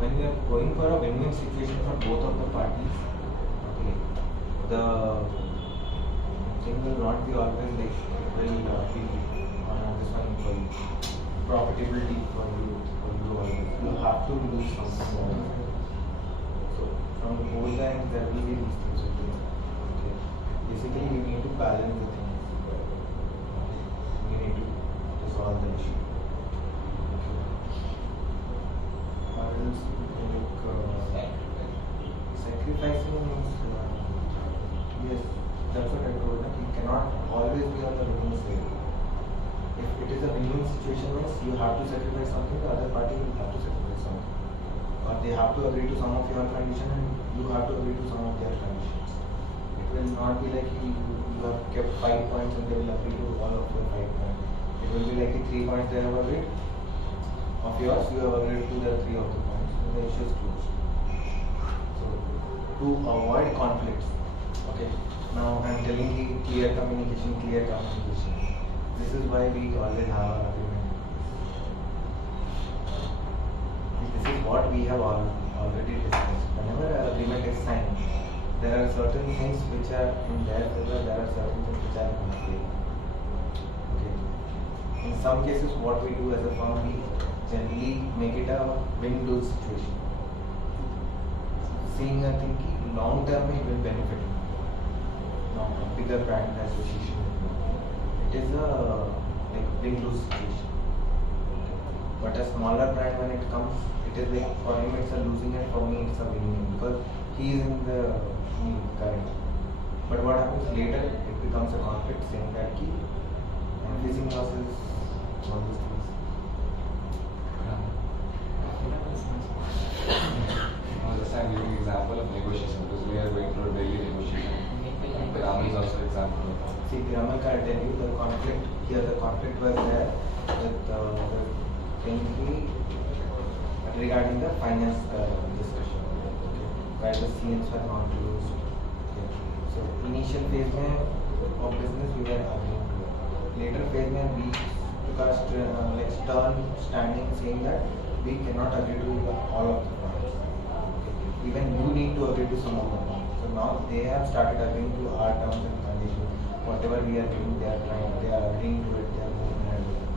When we are going for a win-win situation for both of the parties, okay, the thing will not be always like will be on this one for profitability for you always. You have to lose something. So from both the ends there will be these things. Okay. Basically you need to balance the things. You need to resolve the issue. Or else, sacrificing means, yes, that's what I told you. You cannot always be on the winning side. If it is a win-win situation, means you have to sacrifice something, the other party will have to sacrifice something. Or they have to agree to some of your conditions and you have to agree to some of their conditions. It will not be like you have kept 5 points and they will agree to all of your 5 points. It will be like the 3 points they have agreed. Of yours, you have agreed to the 3 of the points. And the issue is closed. So, to avoid conflicts, okay, now I am telling you clear communication. This is why we always have our agreement. This is what we have already discussed. Whenever an agreement is signed, there are certain things which are in their favor, there are certain things which are in their favor. Okay. In some cases, what we do as a firm, we generally make it a win-lose situation. Seeing a thing long term it will benefit you. Now, a bigger brand association. It is a like win-lose situation. But a smaller brand, when it comes, it is like for him it's a losing and for me it's a winning because he is in the current. But what happens later? It becomes a conflict, saying that key increasing losses, all these things. I'm giving example of negotiation because we are going through a daily negotiation. Raman is also example of that. See, Raman can tell you the conflict. Here, the conflict was there with the thing regarding the finance discussion. Okay. Where the CNs were not used. Okay. So, initial phase of business we were agreeing to it. Later phase we took our stern standing saying that we cannot agree to all of the points. Even you need to agree to some of them. So now they have started agreeing to our terms and conditions. Whatever we are doing, they are agreeing to it, they are moving ahead with it.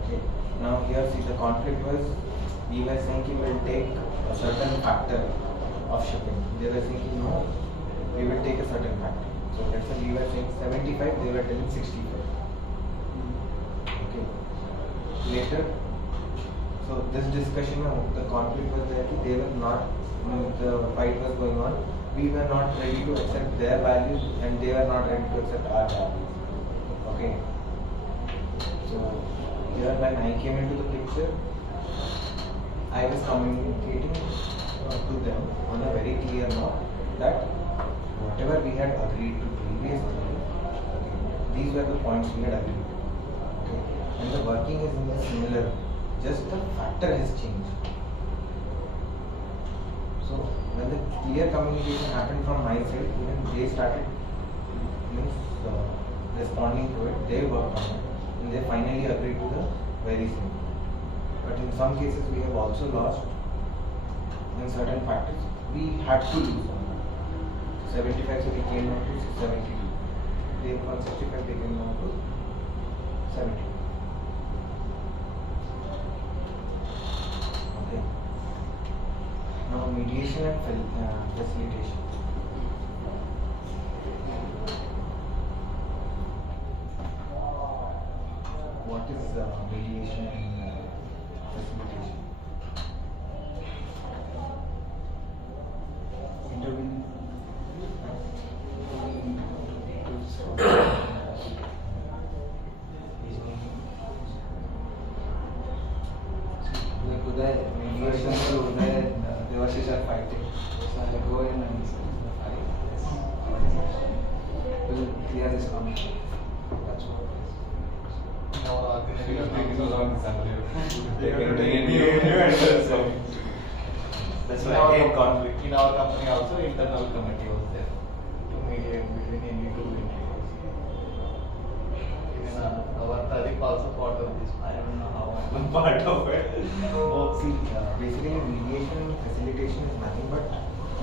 Okay. Now here see the conflict was, we were saying we will take a certain factor of shipping. They were saying no, we will take a certain factor. So let's say we were saying 75, they were telling 65. Okay. Later, so this discussion, the conflict was there. They were not, the fight was going on. We were not ready to accept their values, and they were not ready to accept our values. Okay. So here, when I came into the picture, I was communicating to them on a very clear note that whatever we had agreed to previously, okay, these were the points we had agreed to. Okay. And the working is in a similar. Just the factor has changed. So when the clear communication happened from my side, even they started responding to it, they worked on it, and they finally agreed to the very same. But in some cases we have also lost in certain factors. We had to lose on that. 75, so they came down to 72. They from 65 they came down to 72. Okay. Now mediation and facilitation. is mediation and facilitation. Intervene. Like Uday, mediation to Uday and Devashish are fighting. So I go in and discuss the fight. We'll clear this conflict. That's what it is. In our organization, That's In why our I hate com- conflict. In our company also, internal committee was there to mediate between any two entities. Even our Tariq also part of this. I don't know how I'm part of it. See, basically mediation and facilitation is nothing but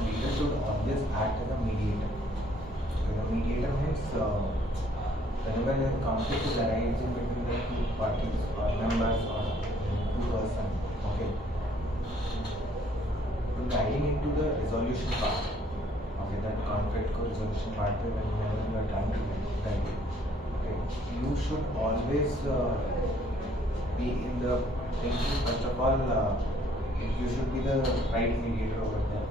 leader should always act as a mediator. So the mediator means whenever a conflict is arising between the two parties or members or two person, okay, to guiding into the resolution part, okay, that conflict resolution part whenever you are trying to guide it, okay, you should always be in the thinking, first of all, you should be the right mediator over there,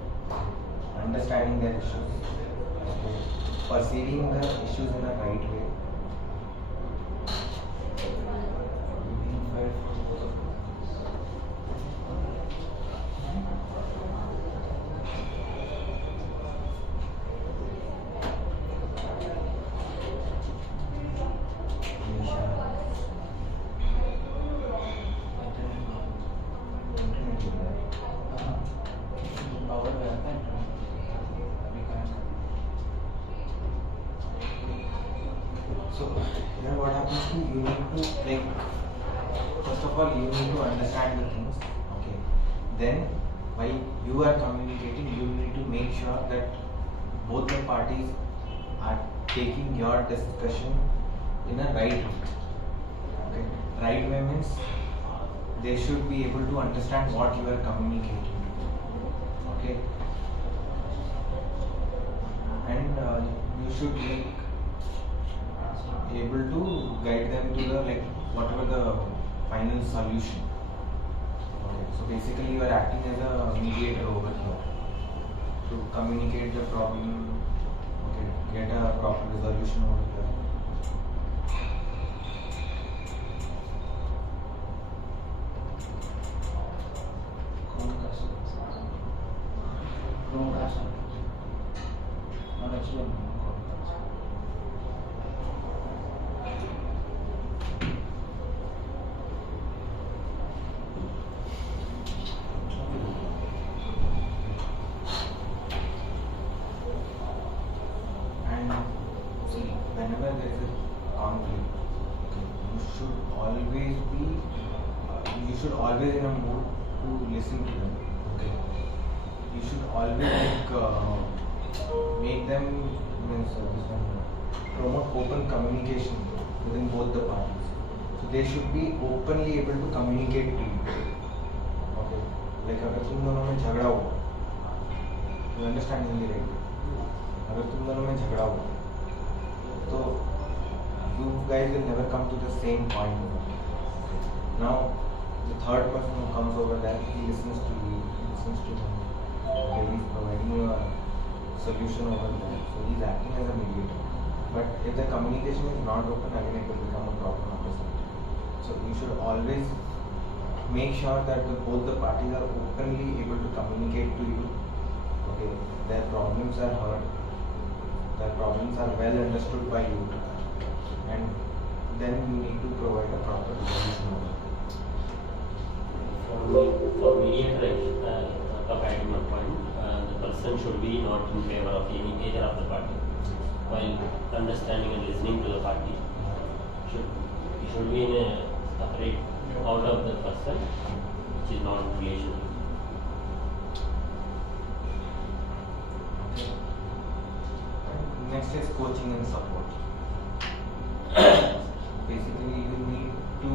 understanding their issues, okay, perceiving the issues in a right way. Being fair for both of us. Power रहता है अभी कहाँ So here what happens to you need to first of all you need to understand the things, okay. Then while you are communicating, you need to make sure that both the parties are taking your discussion in a right way. Okay. Right way means they should be able to understand what you are communicating. Okay. And you should able to guide them to the whatever the final solution. Okay. So basically you are acting as a mediator over here to communicate the problem, okay, get a proper resolution over here. कौन कर सकता है? कौन कर सकता है? Not actually कौन कर सकता है? And see, whenever there is a conflict, okay, you should always in a mood to listen to them. Okay, you should always make them promote open communication within both the parties. So they should be openly able to communicate to you. Okay, like अगर तुम दोनों में झगड़ा हुआ, you understand Hindi right? अगर तुम दोनों में झगड़ा हुआ तो you guys will never come to the same point. Now the third person who comes over there, he listens to you, he listens to him, okay, he's providing you a solution over there, so he's acting as a mediator. But if the communication is not open, again it will become a problem after some time. So you should always make sure that both the parties are openly able to communicate to you. Okay, their problems are heard, their problems are well understood by you, and then you need to provide a proper resolution over it. For mediator, adding one point, the person should be not in favor of either of the party. While understanding and listening to the party, he should be in a separate out of the person, which is not in relation. Next is coaching and support. Basically, you need to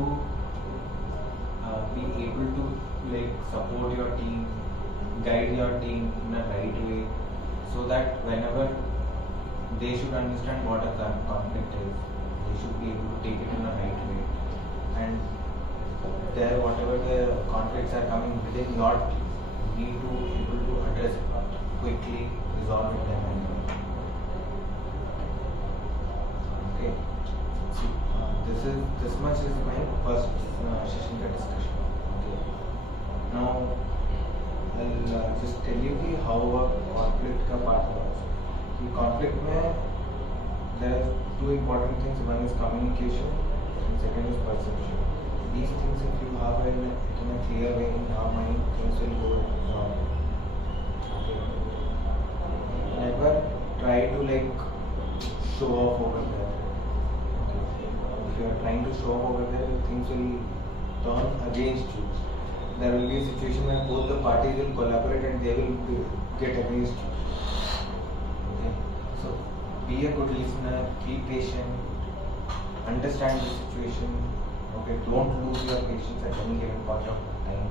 be able to support your team, guide your team in a right way, so that whenever they should understand what a conflict is, they should be able to take it in a right way, and there whatever the conflicts are coming within your team, you need to able to address it quickly, resolve it and okay. See, this much is my first session ka discussion. Okay. Now I'll just tell you कि how a conflict का part works. कि conflict में there are two important things. One is communication and second is perception. These things, if you have in a clear way in your mind, things will go wrong. Okay. Never try to like show off over there. Okay. If you are trying to show off over there, things will turn against you. There will be a situation where both the parties will collaborate and they will get against you. Okay. So be a good listener, be patient, understand the situation. Okay, don't lose your patience at any given point of time.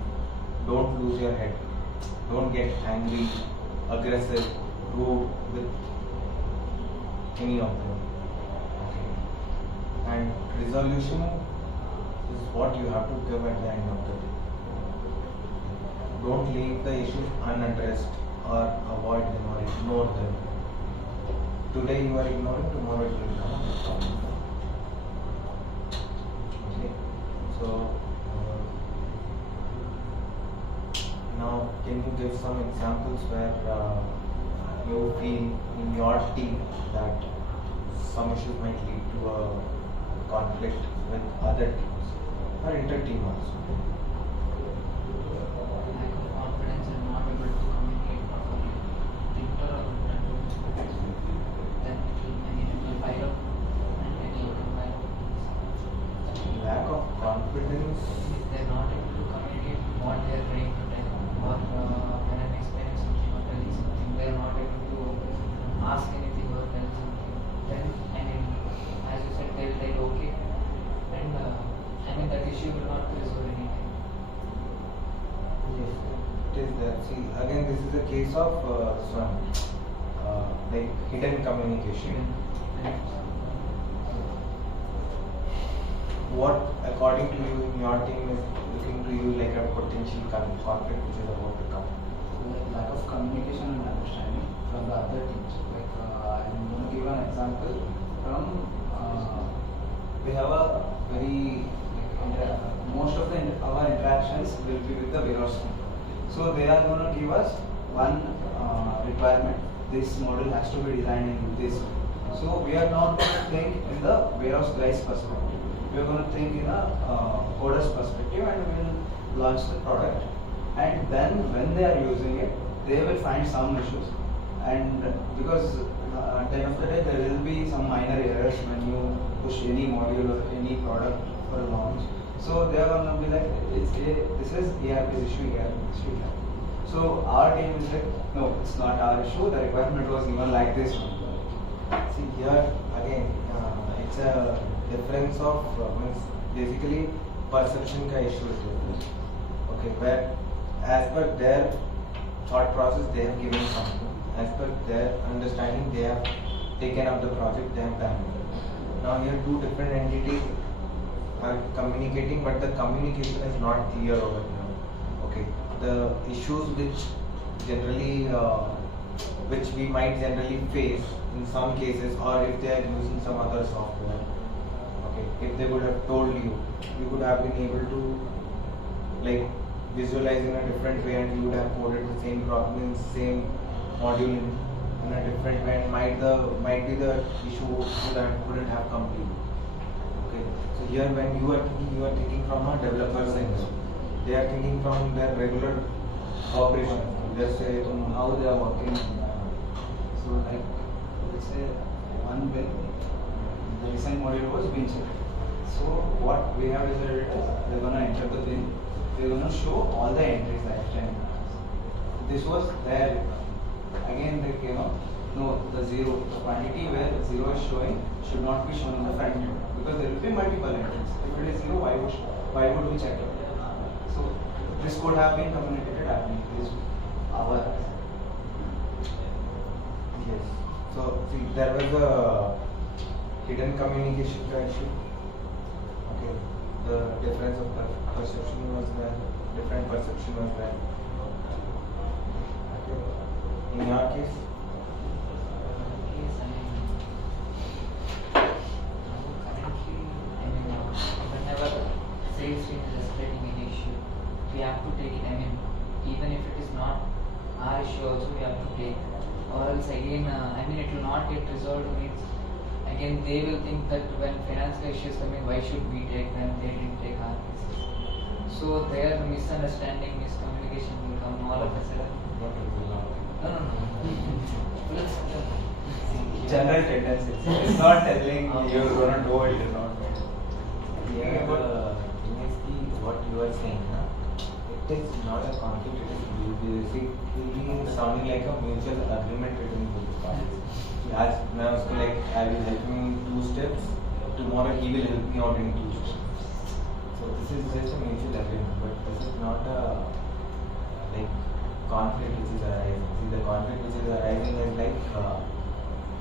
Don't lose your head. Don't get angry, aggressive, rude with any of them. Okay. And resolution is what you have to give at the end of the day. Don't leave the issues unaddressed or avoid them or ignore them. Today you are ignoring, tomorrow it will come. Okay. So now can you give some examples where you feel in your team that some issues might lead to a conflict with other teams or inter-team also? Lack of confidence and not able to communicate properly. Inter or then it will pile up and any pile up. Lack of confidence. If they're not able to communicate what they are trying to tell, or when I'm explaining something or telling something, they are not able to ask anything or tell something, then I mean, as you said, they'll like okay, and I mean that issue will not resolve anything. Yes, it is that. See, again, this is a case of like hidden communication. What, according to you, in your team is looking to you like a potential conflict which is about to come? Like lack of communication and understanding from the other teams. Like I'm going to give an example from we have a very most of our interactions will be with the warehouse team. So they are going to give us one requirement. This model has to be designed in this. So we are not going to think in the warehouse guy's perspective. We are going to think in a coder's perspective and we will launch the product. And then when they are using it, they will find some issues. And because at the end of the day, there will be some minor errors when you push any module or any product for launch. So they are going to be like, this is ERP's issue here. So our team is like, no, it's not our issue. The requirement was given like this. See, here again, it's a difference of means basically perception ka issue it is. Okay, where as per their thought process they have given something, as per their understanding they have taken up the project, they have done it. Now here two different entities are communicating, but the communication is not clear over here. Okay, the issues which generally which we might generally face in some cases, or if they are using some other software. Okay, if they would have told you, you would have been able to like visualize in a different way, and you would have coded the same problem, same module in a different way, and might be the issue wouldn't have completed. Okay, so here when you are thinking from a developer sense, they are thinking from their regular operation. Let's say How they are working. So like let's say one bill, the recent module was being checked. So what we have decided is we're gonna enter the bin, we're gonna show all the entries lifetime. This was there. Again they came up, no, the zero, the quantity where zero is showing should not be shown in the front end because there will be multiple entries. If it is zero, why would we check it? So this could have been communicated happening. This our yes. So see, there was a hidden communication issue. Okay, the difference of perception was there, different perception was there. In your case, Yes, I mean, currently, whenever sales team is escalating an issue, we have to take it. I mean, even if it is not our issue, also we have to take. Or else again, it will not get resolved. Means again they will think that when financial issues come in, why should we take them? They didn't take our cases. So their misunderstanding, miscommunication will come all of a sudden. what is the law? No. General tendencies. It's not telling you're gonna do it or not. Yeah, but what you are saying, it is not a conflict, it is basically sounding like a mutual agreement between both parties. As मैं उसको like I will help him in 2 steps, tomorrow he will help me out in 2 steps. So this is just a mutual agreement, but this is not a like conflict which is arising. See, the conflict which is arising is like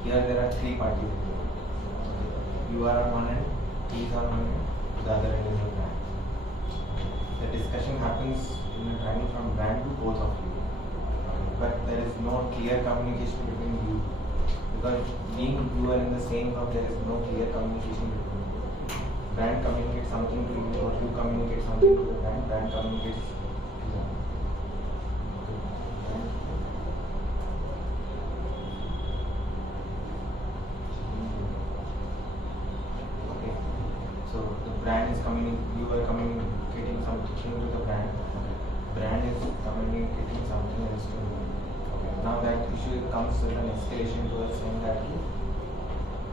here there are 3 parties. You are on one end, he is on one end, the other end is the brand. The discussion happens in a triangle from brand to both of you, but there is no clear communication between you, because being you are in the same firm, there is no clear communication between you. Brand communicates something to you, or you communicate something to the brand, brand communicates to them. Okay, so the brand is you are communicating something to the brand. Brand is communicating something else to you. Okay, now that issue comes with an escalation to us saying that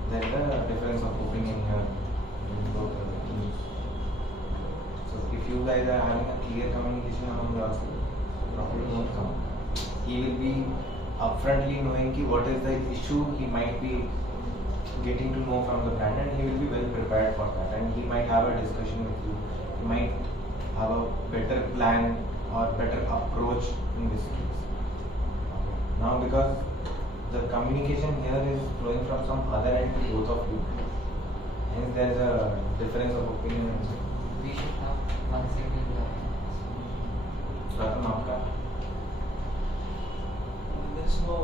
there is a difference of opinion here in both the teams. So if you guys are having a clear communication among yourselves, problem won't come. He will be upfrontly knowing what is the issue he might be getting to know from the brand, and he will be well prepared for that, and he might have a discussion with you. He might have a better plan or better approach in this case. Now because the communication here is flowing from some other end to both of you, hence there is a difference of opinion. We should have one single Pratham, आपका? There's no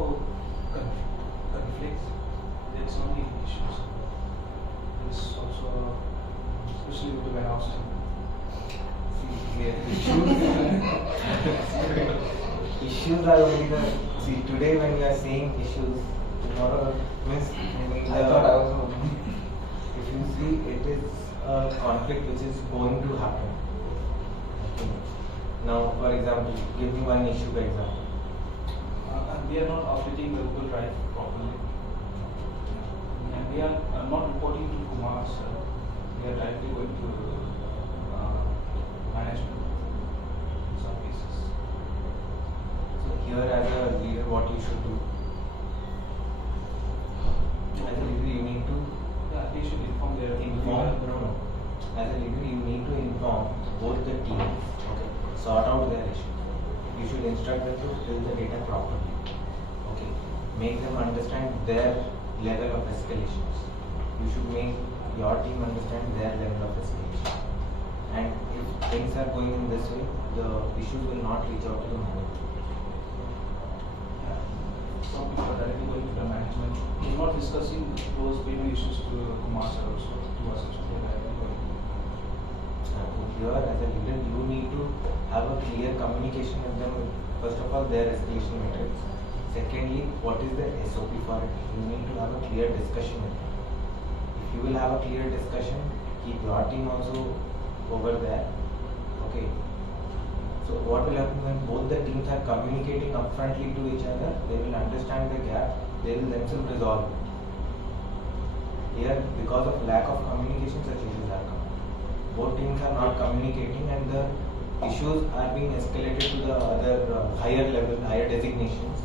conflict, there's only issues. There's also, especially with the warehousing. Issues are only the today when we are saying issues, tomorrow means I thought I was wrong. if you see it is a conflict which is going to happen. Okay. Now for example, give me one issue by example. And we are not operating the Google Drive properly. And we are not reporting to Kumar sir. We are directly going to management in some cases. So here as a leader what you should do? As a leader you need to Yeah, they should inform their inform. No. As a leader you need to inform both the teams. Okay. Sort out their issues. You should instruct them to fill the data properly. Okay. Make them understand their level of escalations. You should make your team understand their level of escalation. And if things are going in this way, the issues will not reach out to the manager. Some people are directly going to the management. We're not discussing those payment issues to Kumar sir also, to us also. They're directly going. Here as a leader you need to have a clear communication with them. First of all, their escalation metrics. Secondly, what is the SOP for it? You need to have a clear discussion with them. If you will have a clear discussion, keep your team also over there. Okay. So what will happen when both the teams are communicating upfrontly to each other? They will understand the gap. They will themselves resolve it. Here, because of lack of communication, such issues are coming. Both teams are not communicating, and the issues are being escalated to the other higher level, higher designations,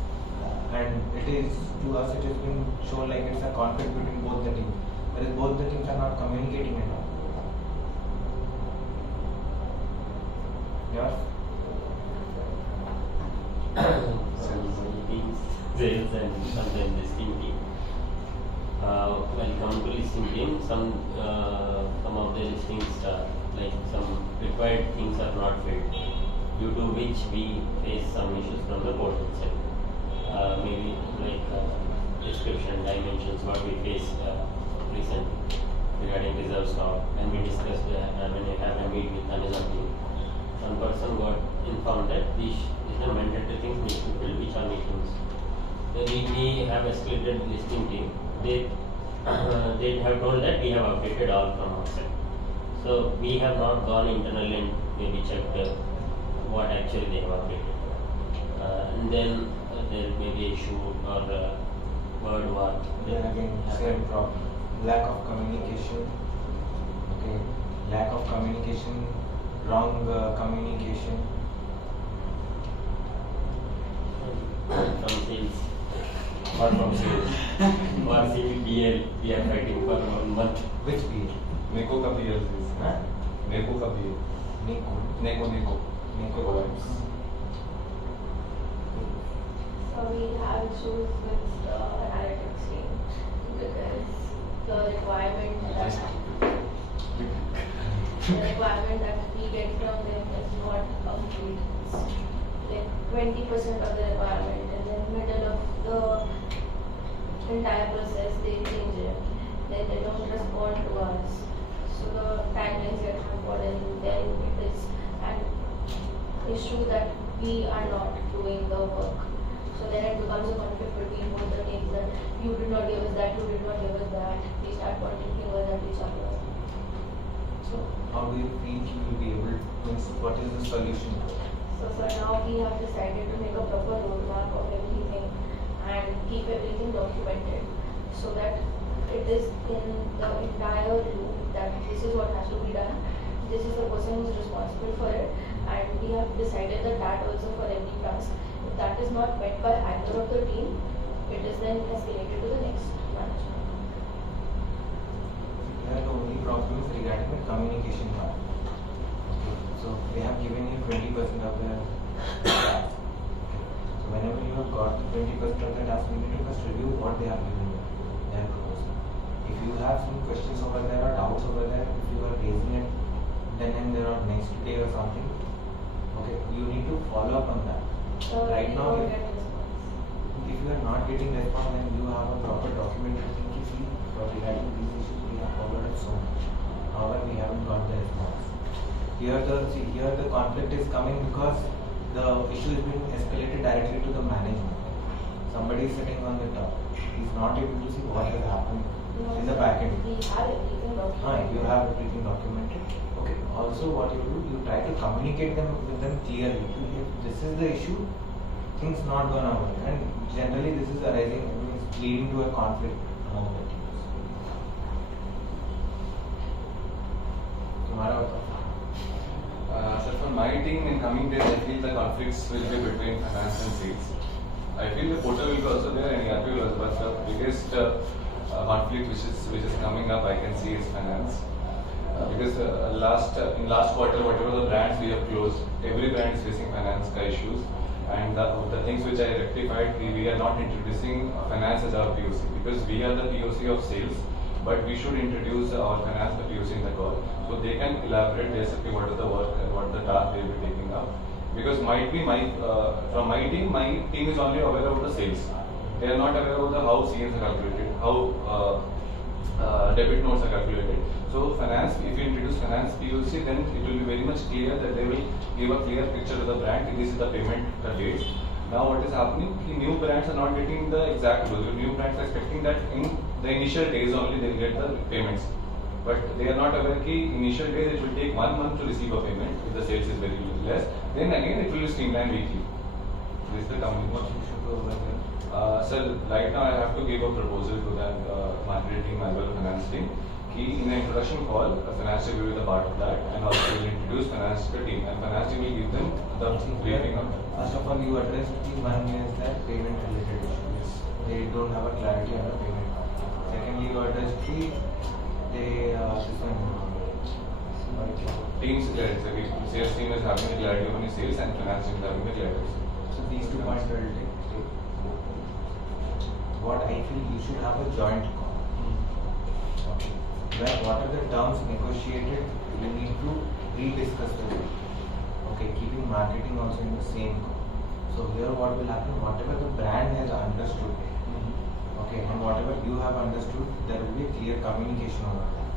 and it is to us it has been shown like it's a conflict between both the teams, whereas both the teams are not communicating at all. Yes. Teams, sales and sometimes this team. When come to listing team, some of the listings like some required things are not filled, due to which we face some issues from the portal side. Maybe like description, dimensions, what we faced recently regarding reserve stock, and we discussed when we have a meet with Amazon team. One person got informed that these are mandatory things need to fill, which are meetings. We have escalated listing team. They have told that we have updated all from outside. So we have not gone internally and maybe checked what actually they have updated. And then there may be issue or word war. Then again, same problem. Lack of communication. Okay. Lack of communication. Wrong communication. From sales Apart from sales, or CBL, we are fighting for 1 month. Which beer? Neko ka beer is. Huh? Neko ka beer. Neko. Neko vibes. So we have issues with the analytics team because the requirement that we get from them is not complete. Like 20% of the requirement, and then middle of the entire process they change it. Then they don't respond to us. So the timelines get hampered, and then it is an issue that we are not doing the work. So then it becomes a conflict between both the teams that you did not give us that, you did not give us that. We start pointing fingers at each other. So how do you feel you will be able to, what is the solution? So now we have decided to make a proper roadmap of everything and keep everything documented so that it is in the entire loop that this is what has to be done. This is the person who is responsible for it, and we have decided that also for every task. If that is not met by either of the team, it is then escalated to the next manager. Here the only problem is regarding the communication part. Okay. So they have given you 20% of the task. So whenever you have got the 20% of the task, you need to first review what they have given you, their proposal. If you have some questions over there or doubts over there, if you are raising it then and there or next day or something, okay, you need to follow up on that. So Right we now, don't if get response. you are not getting response, then you have a proper documentation to see regarding these issues we have followed up so much. However, we haven't got the response. Here the conflict is coming because the issue is being escalated directly to the management. Somebody is sitting on the top. He is not able to see what has happened No, in the back end. We have everything documented. You have everything documented. Okay. Also, what you do, you try to communicate with them clearly. If this is the issue, things not gonna work. And generally, this is arising, leading to a conflict among the teams. तुम्हारा बताओ. So for my team in coming days, I feel the conflicts will be between finance and sales. I feel the portal will be also there and ERP will also, but the biggest conflict which is coming up, I can see is finance. Because in last quarter, whatever the brands we have closed, every brand is facing finance issues, and the things which I rectified, we are not introducing finance as our POC because we are the POC of sales, but we should introduce our finance the POC in the call, so they can elaborate basically what is the work and what the task they will be taking up. Because might be from my team is only aware of the sales. They are not aware of the how CNs are calculated, how debit notes are calculated. So finance, if you introduce finance POC, then it will be very much clear that they will give a clear picture to the brand. This is the payment, the dates. Now what is happening? The new brands are not getting the exact rule. The new brands are expecting that in the initial days only they will get the payments. But they are not aware that initial days it will take 1 month to receive a payment if the sales is very less. Then again it will be streamlined weekly. This is the company. What you should do over there? Sir, right now I have to give a proposal to that marketing team as well as finance team. In the introduction call, finance will be the part of that, and also will introduce finance to the team, and finance team will give them the briefing on that. First of all, you address the one is that payment related issues. They don't have a clarity on the payment part. Secondly, you address Team's clarity. Sales team is having the clarity on the sales, and finance team is having the clarity. So these 2 points will take. What I feel you should have a joint call. what are the terms negotiated, we need to rediscuss this. Okay, keeping marketing also in the same. So here what will happen, whatever the brand has understood, okay, and whatever you have understood, there will be a clear communication over that.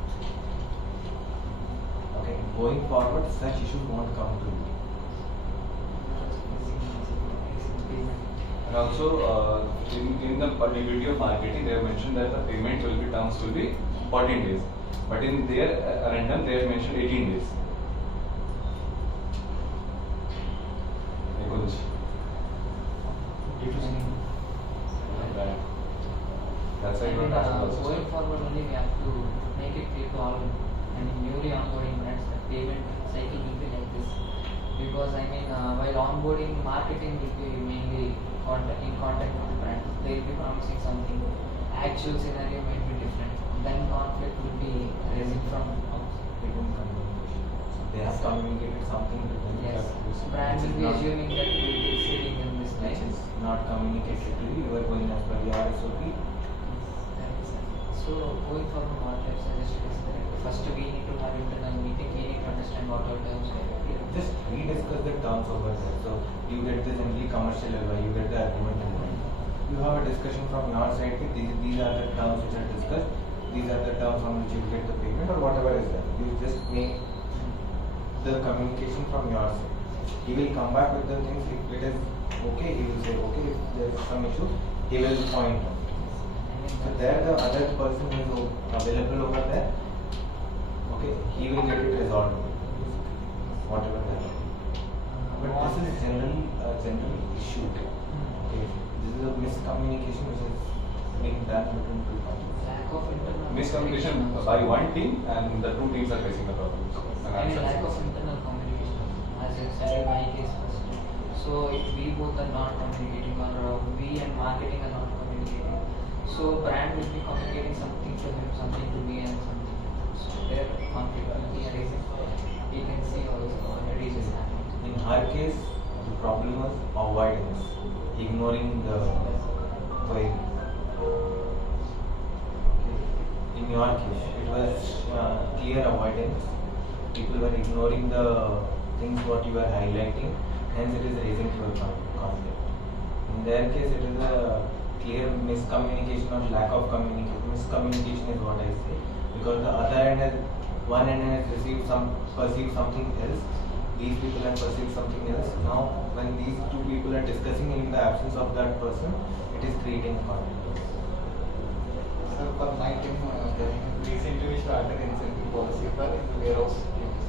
Okay, going forward, such issues won't come to you. And also, in the DBT of marketing, they have mentioned that the payment will be terms will be 14 days. But in their addendum, they have mentioned 18 days. Nikunj. That's why you are asking also. Going forward only we have to make it clear to all newly onboarding brands that payment cycle will be like this. Because while onboarding, marketing will be mainly in contact with the brand. They will be promising something. Actual scenario might be different. Then conflict will be arising from outside. They have communicated something to them. Yes. that Brand will be not- assuming that we will be sitting in this which line. is not communicated to you, you are going as per your SOP. So going forward, what I've suggested is that first we need to have internal meeting. We need to understand what our terms are. Just rediscuss the terms over there. So you get the generally commercial LOI, you get the agreement LOI. You have a discussion from your side, that these are the terms which are discussed, these are the terms on which you get the payment or whatever is there. You just make the communication from your side. He will come back with the things, if it is okay, he will say okay, if there is some issue, he will point out. So there the other person who is available over there, okay, he will get it resolved, whatever that is. But this is general issue. Okay, this is a miscommunication which is being done between two parties. Lack of internal Miscommunication by one team, and the two teams are facing the problems. And lack of internal communication, as you said in my case first. So if we both are not communicating, or we and marketing are not communicating, so brand will be communicating something to him, something to me, and something. So there conflict will be arising. We can see also already this happening. In her case, the problem was avoidance, ignoring the query. In your case, it was clear avoidance. People were ignoring the things what you are highlighting, hence it is raising to a conflict. In their case, it is a clear miscommunication or lack of communication. Miscommunication is what I say, because the other end has, one end has perceived something else. These people have perceived something else. Now, when these two people are discussing in the absence of that person, it is creating conflict. Sir, for my team, recently we started incentive policy for warehouse teams.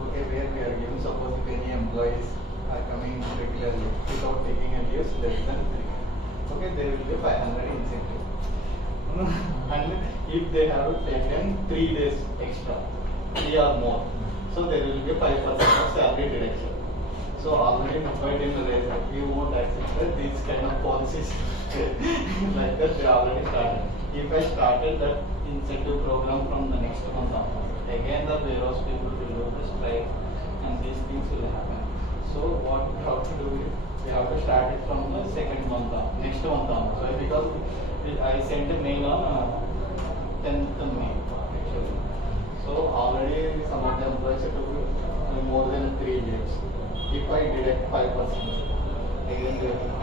Okay, where we are given, suppose if any employees are coming regularly without taking a leave less than 3, okay, there will be 500 incentive. And if they have taken 3 days extra, 3 or more, so there will be 5% of salary deduction. So already Mumbai team raised that we won't accept these kind of policies like that. They already started. If I started that incentive program from the next month onwards, again the warehouse people will do the strike, and these things will happen. So what we have to do is we have to start it from the second month on, next month on. So because I sent a mail on 10th May actually. So already some of the employees took more than 3 days. If I deduct 5%, again they will.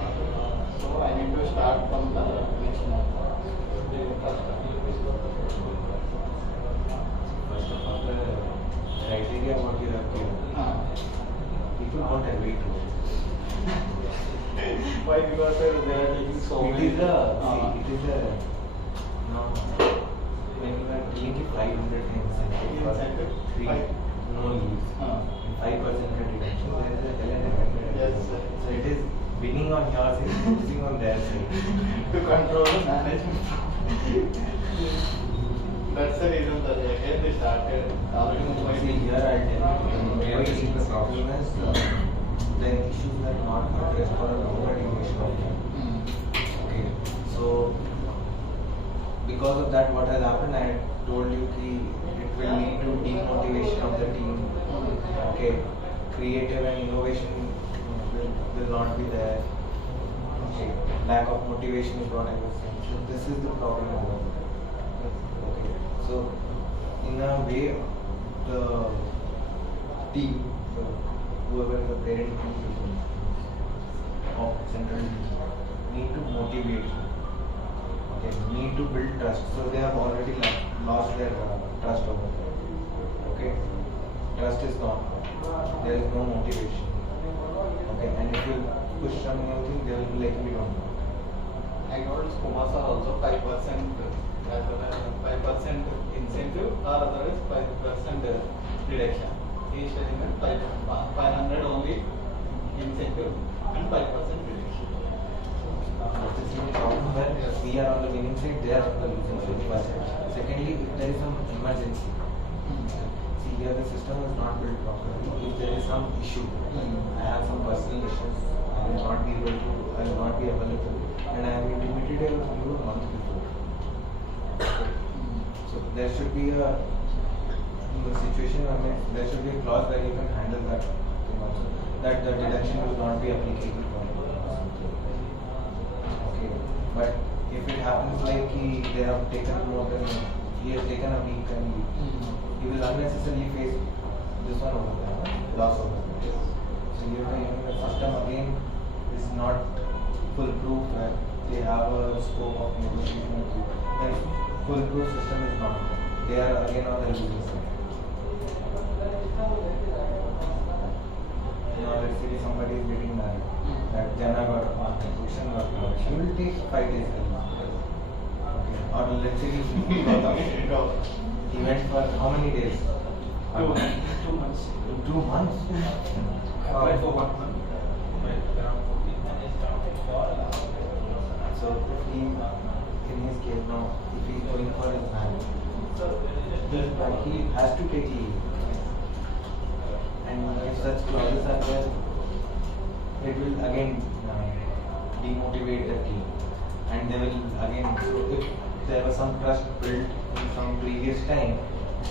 So I need to start from the next month. First of all, the criteria what you have given, people don't agree to it. Why? Because they are taking so It many. is a, no, when you are taking 500 incentive for Incentive? 3, no leaves, and 5% reduction, there is a hell and a heck. Yes, sir. So it is winning on your side, losing on their side. To control the management. That's the reason that again they started already Mumbai. See, here I'll tell you, the problem is the issues are not addressed for a longer duration of time. Okay, so because of that, what has happened, I had told you it will lead to demotivation of the team. Okay, creative and innovation will not be there. Okay, lack of motivation is what I was saying. So this is the problem over there. Okay, so way the team, whoever the parent team of central need to motivate you. Okay, need to build trust. So they have already lost their trust over there. Okay, trust is gone. There is no motivation. Okay, and if you push some new thing, they will be like, we don't know. I told Kumar sir also 5% as well as 5% incentive or otherwise 5% reduction. He is telling that 500 only incentive and 5% reduction. We are on the winning side, they are on the losing side. Secondly, if there is some emergency, see here the system is not built properly. If there is some issue, I have some personal issues, I will not be available, and I am intimidated of you a month before. So there should be a situation, there should be a clause where you can handle that thing also. That the deduction will not be applicable for you. Okay, but if it happens like they have taken more than, he has taken a week and he will unnecessarily face this one over there, loss over there. So the system again is not foolproof, and they have a scope of negotiation with you. Then foolproof system is not. They are again on the losing side. Now let's say somebody is getting married. That Jana got Bhushan got married. She will take 5 days. Okay. Or let's say he went for how many days? 2 months. 2 months? Applied for 1 month. So if he, in his case now, if he is going for his marriage, he has to take leave. And if such clauses are there, it will again demotivate the team. And they will again, so if there was some trust built in some previous time,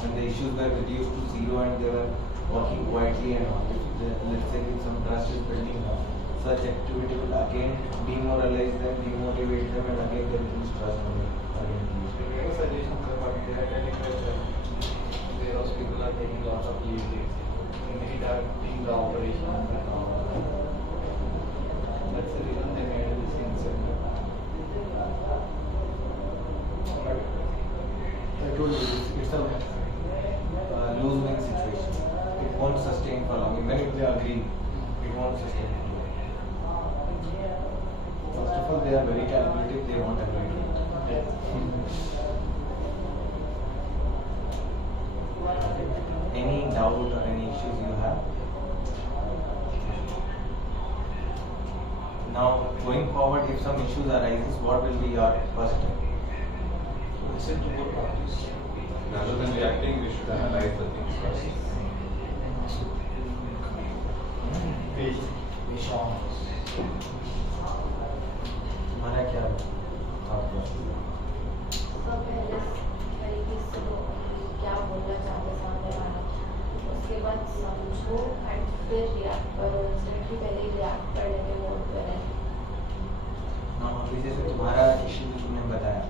when the issues were reduced to zero and they were working quietly and all, let's say if some trust is building up, such activity will again demoralize them, demotivate them, and again they will lose trust on it. Give a suggestion, sir, but they are telling that those people are taking a lot of leave days. Interrupting the operation and all. That's the reason they made this incentive. But I told you, it's a lose-win situation. It won't sustain for long. Even if they agree, it won't sustain for long. First of all, they are very calculative, they won't agree to it. Any doubt or any issues you have? Now, going forward, if some issues arises, what will be your first step? Listen to both parties. Rather than reacting, we should analyze the things first. तुम्हारा क्या thought process? सब पहले तरीके से क्या बोलना चाहते सामने वाला, उसके बाद समझो एंड फिर रिएक्ट करो, इंस्टेंटली पहले रिएक्ट करने में मोड पे रहे। हाँ, अभी जैसे तुम्हारा इशू तुमने बताया,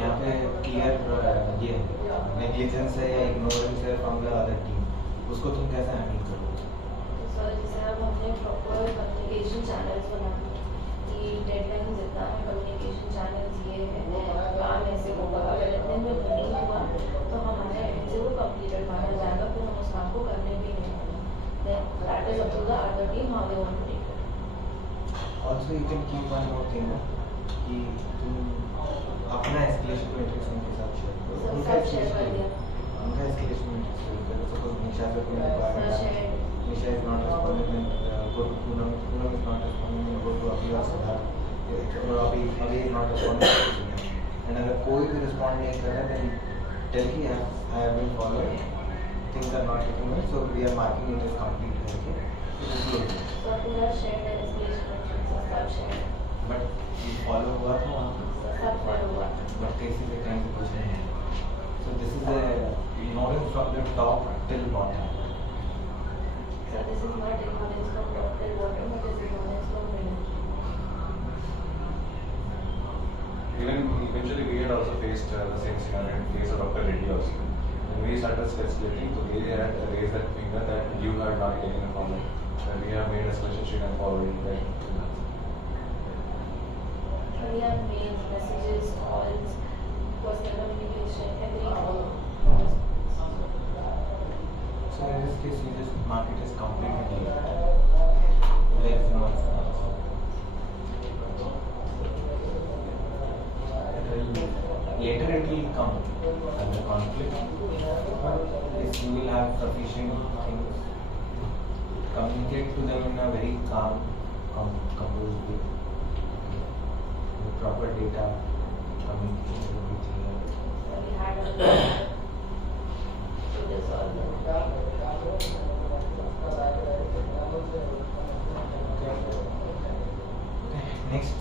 यहाँ पे क्लियर ये नेग्लिजेंस है या इग्नोरेंस है फ्रॉम द अदर टीम, उसको तुम कैसे हैंडल करोगे? सर जैसे अब हमने प्रॉपर कम्युनिकेशन चैनल्स बनाए कि डेडलाइन जितना है कम्युनिकेशन चैनल्स ये है, काम ऐसे होगा, अगर इतने में नहीं हुआ तो हमारे एंड से वो कंप्लीटेड माना जाएगा, फिर हम उस काम को करने भी नहीं देंगे। That is up to the other team how they want to take it. Also, you can keep one more thing कि तुम अपना escalation matrix उनके साथ शेयर करो। सब शेयर कर दिया। उनका escalation matrix शेयर करो। Suppose निशा से कोई sir share Nisha is not responding, then go to Poonam. Poonam is not responding, then go to Abhi or Siddharth. Abhi is not responding. And अगर कोई भी respond नहीं कर रहा है, then tell कि I have been followed. Things are not taking well, so we are marking it as complete. Okay, it is closed. सब पूरा शेयर है, escalation सब शेयर, But ये follow हुआ था वहाँ पे. सब फॉलो हुआ। But cases के kind से कुछ नहीं है. So this is the ignorance from the top till bottom. So this is not ignorance from top till bottom, but is ignorance from middle. Even eventually we had also faced the same scenario in case of Dr. Reddy also. when we started splitting, so they had raised that finger that you are not taken a comment. And we have made a special sheet and forwarded it. We have mails, messages, calls, personal communication, everything. So in this case, you just mark it as completely delete. There is no response. Later it will come as a conflict. If you will have sufficient things, communicate to them in a very calm, composed way. With proper data, communication will be clear. We had a to resolve them. Next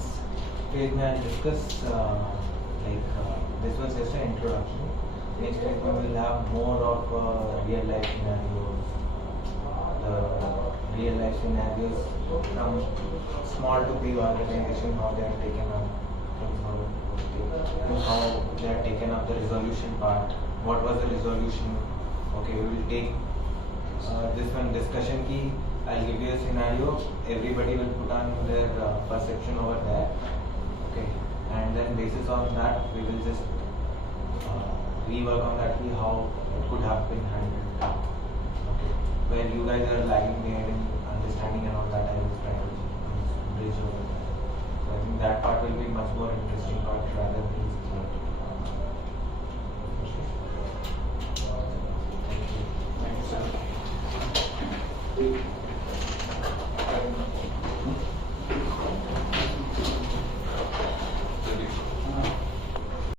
page I'll discuss this was just an introduction. Next page we will have more of real life scenarios. The real life scenarios from small to big organization, how they are taken up, how they are taken up the resolution part. What was the resolution? Okay, we will take this one discussion key. I'll give you a scenario. Everybody will put on their perception over there. Okay, and then basis on that we will just rework on that key how it could have been handled. Okay, where you guys are lagging behind in understanding and all that, I will try to bridge over that. So I think that part will be much more interesting part rather than this.